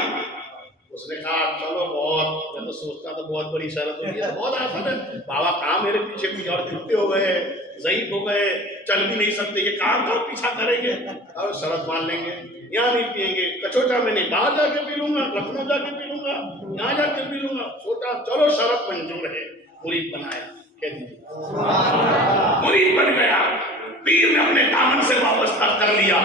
اس نے کہا چلو بہت، میں تو سوچتا تھا بہت بڑی شرط ہوتی ہے، بہت آسان ہے. بابا کہاں میرے پیچھے پیچھے اور ٹوٹے ہو گئے، ضعیف ہو گئے، چل بھی نہیں سکتے، یہ کام کا پیچھا کریں گے اور شرط مان لیں گے. یہاں نہیں پیئیں گے، کچوچا میں نہیں، باہر جا کے پی لوں گا، لکھنؤ جا کے پی لوں گا، یہاں جا کے پی لوں گا. سوچا چلو شرط منظور ہے، مرید بنایا. کہہ دیجیے مرید بن گیا. پیر نے اپنے دامن سے وابستہ کر لیا.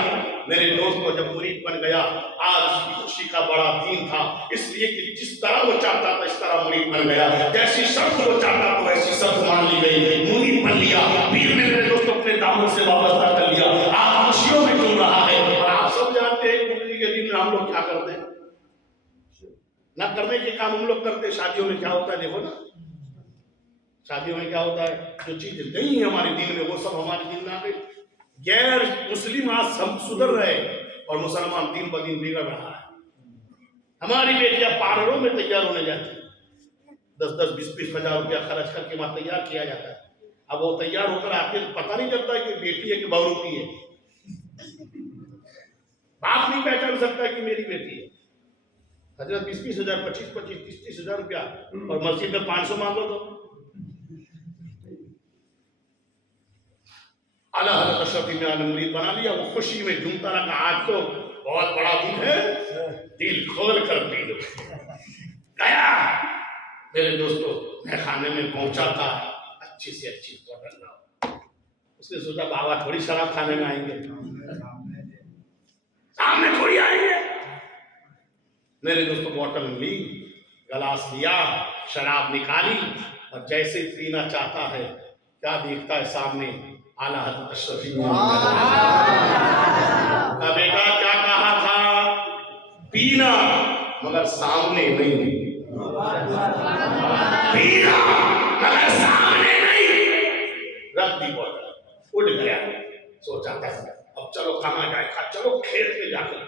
میرے دوست کو جب مرید بن گیا، آج اس کی خوشی کا بڑا دن تھا، اس لیے کہ جس طرح وہ چاہتا تھا اس طرح مرید بن گیا. جیسی شرط وہ چاہتا تھا ویسی شرط مان لی گئی، مرید بن لیا. پیر نے میرے دوست کو اپنے دامن سے وابستہ کر لیا. آج خوشیوں میں گھوم رہا ہے. اور آپ سب جانتے ہیں مرید کے دن میں ہم لوگ کیا کرتے ہیں، نہ کرنے کے کام ہم لوگ کرتے ہیں. شادیوں میں کیا ہوتا ہے دیکھو نا، شادیوں میں کیا ہوتا ہے، جو چیزیں نہیں ہیں ہمارے دین میں وہ سب ہمارے دین میں آ گئی. غیر مسلم آج سدھر رہے اور مسلمان دن ب دن بگڑ رہا ہے. ہماری بیٹیاں پارلروں میں تیار ہونے جاتی ہیں، 10-10 20-20 ہزار روپیہ خرچ کر کے وہاں تیار کیا جاتا ہے. اب وہ تیار ہو کر آتے پتہ نہیں چلتا ہے کہ بیٹی ہے کہ بہروپی ہے. باپ نہیں پہچان سکتا کہ میری بیٹی ہے. حضرت 20-20 ہزار 25-25 30-30 ہزار روپیہ اور مسجد میں 500 مانگو تو اعلیٰ حضرت اشرفی میاں نے مرید بنا لیا. وہ خوشی میں جھومتا رہا، آج تو بہت بڑا دن ہے، دل کھول کر پی لو. گیا میرے دوستو، میں خانے میں پہنچا تھا، اچھی سے اچھی ہوٹل لاؤ. اس نے سوچا بابا تھوڑی شراب کھانے میں آئیں گے، سامنے تھوڑی آئیں گے. میرے دوستوں بوتل لی، گلاس لیا، شراب نکالی، اور جیسے پینا چاہتا ہے کیا دیکھتا ہے سامنے اعلیٰ حضرت اشرف کا بیٹا کیا کہا تھا؟ پینا مگر سامنے نہیں، پینا مگر سامنے نہیں۔ رکھ دی بوتل، اٹھ گیا، سوچا تھا اب چلو کہاں جائے، چلو کھیت میں جا کر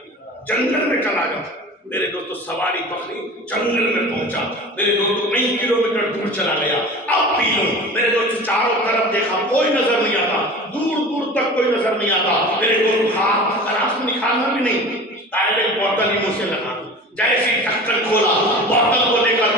جنگل میں چلا جاؤ۔ میرے دوستو سواری پکڑی، جنگل میں پہنچا، میرے دوستو 9 کلومیٹر دور چلا گیا، اب پی لوں۔ میرے دوستو چاروں طرف دیکھا، کوئی نظر نہیں آتا، دور دور تک کوئی نظر نہیں آتا۔ میرے دوستو ہاتھ گلاس میں نکالنا بھی نہیں، ڈائریکٹ بوتل ہی منہ سے لگا، جیسے ڈھکن کھولا، بوتل کو لے کر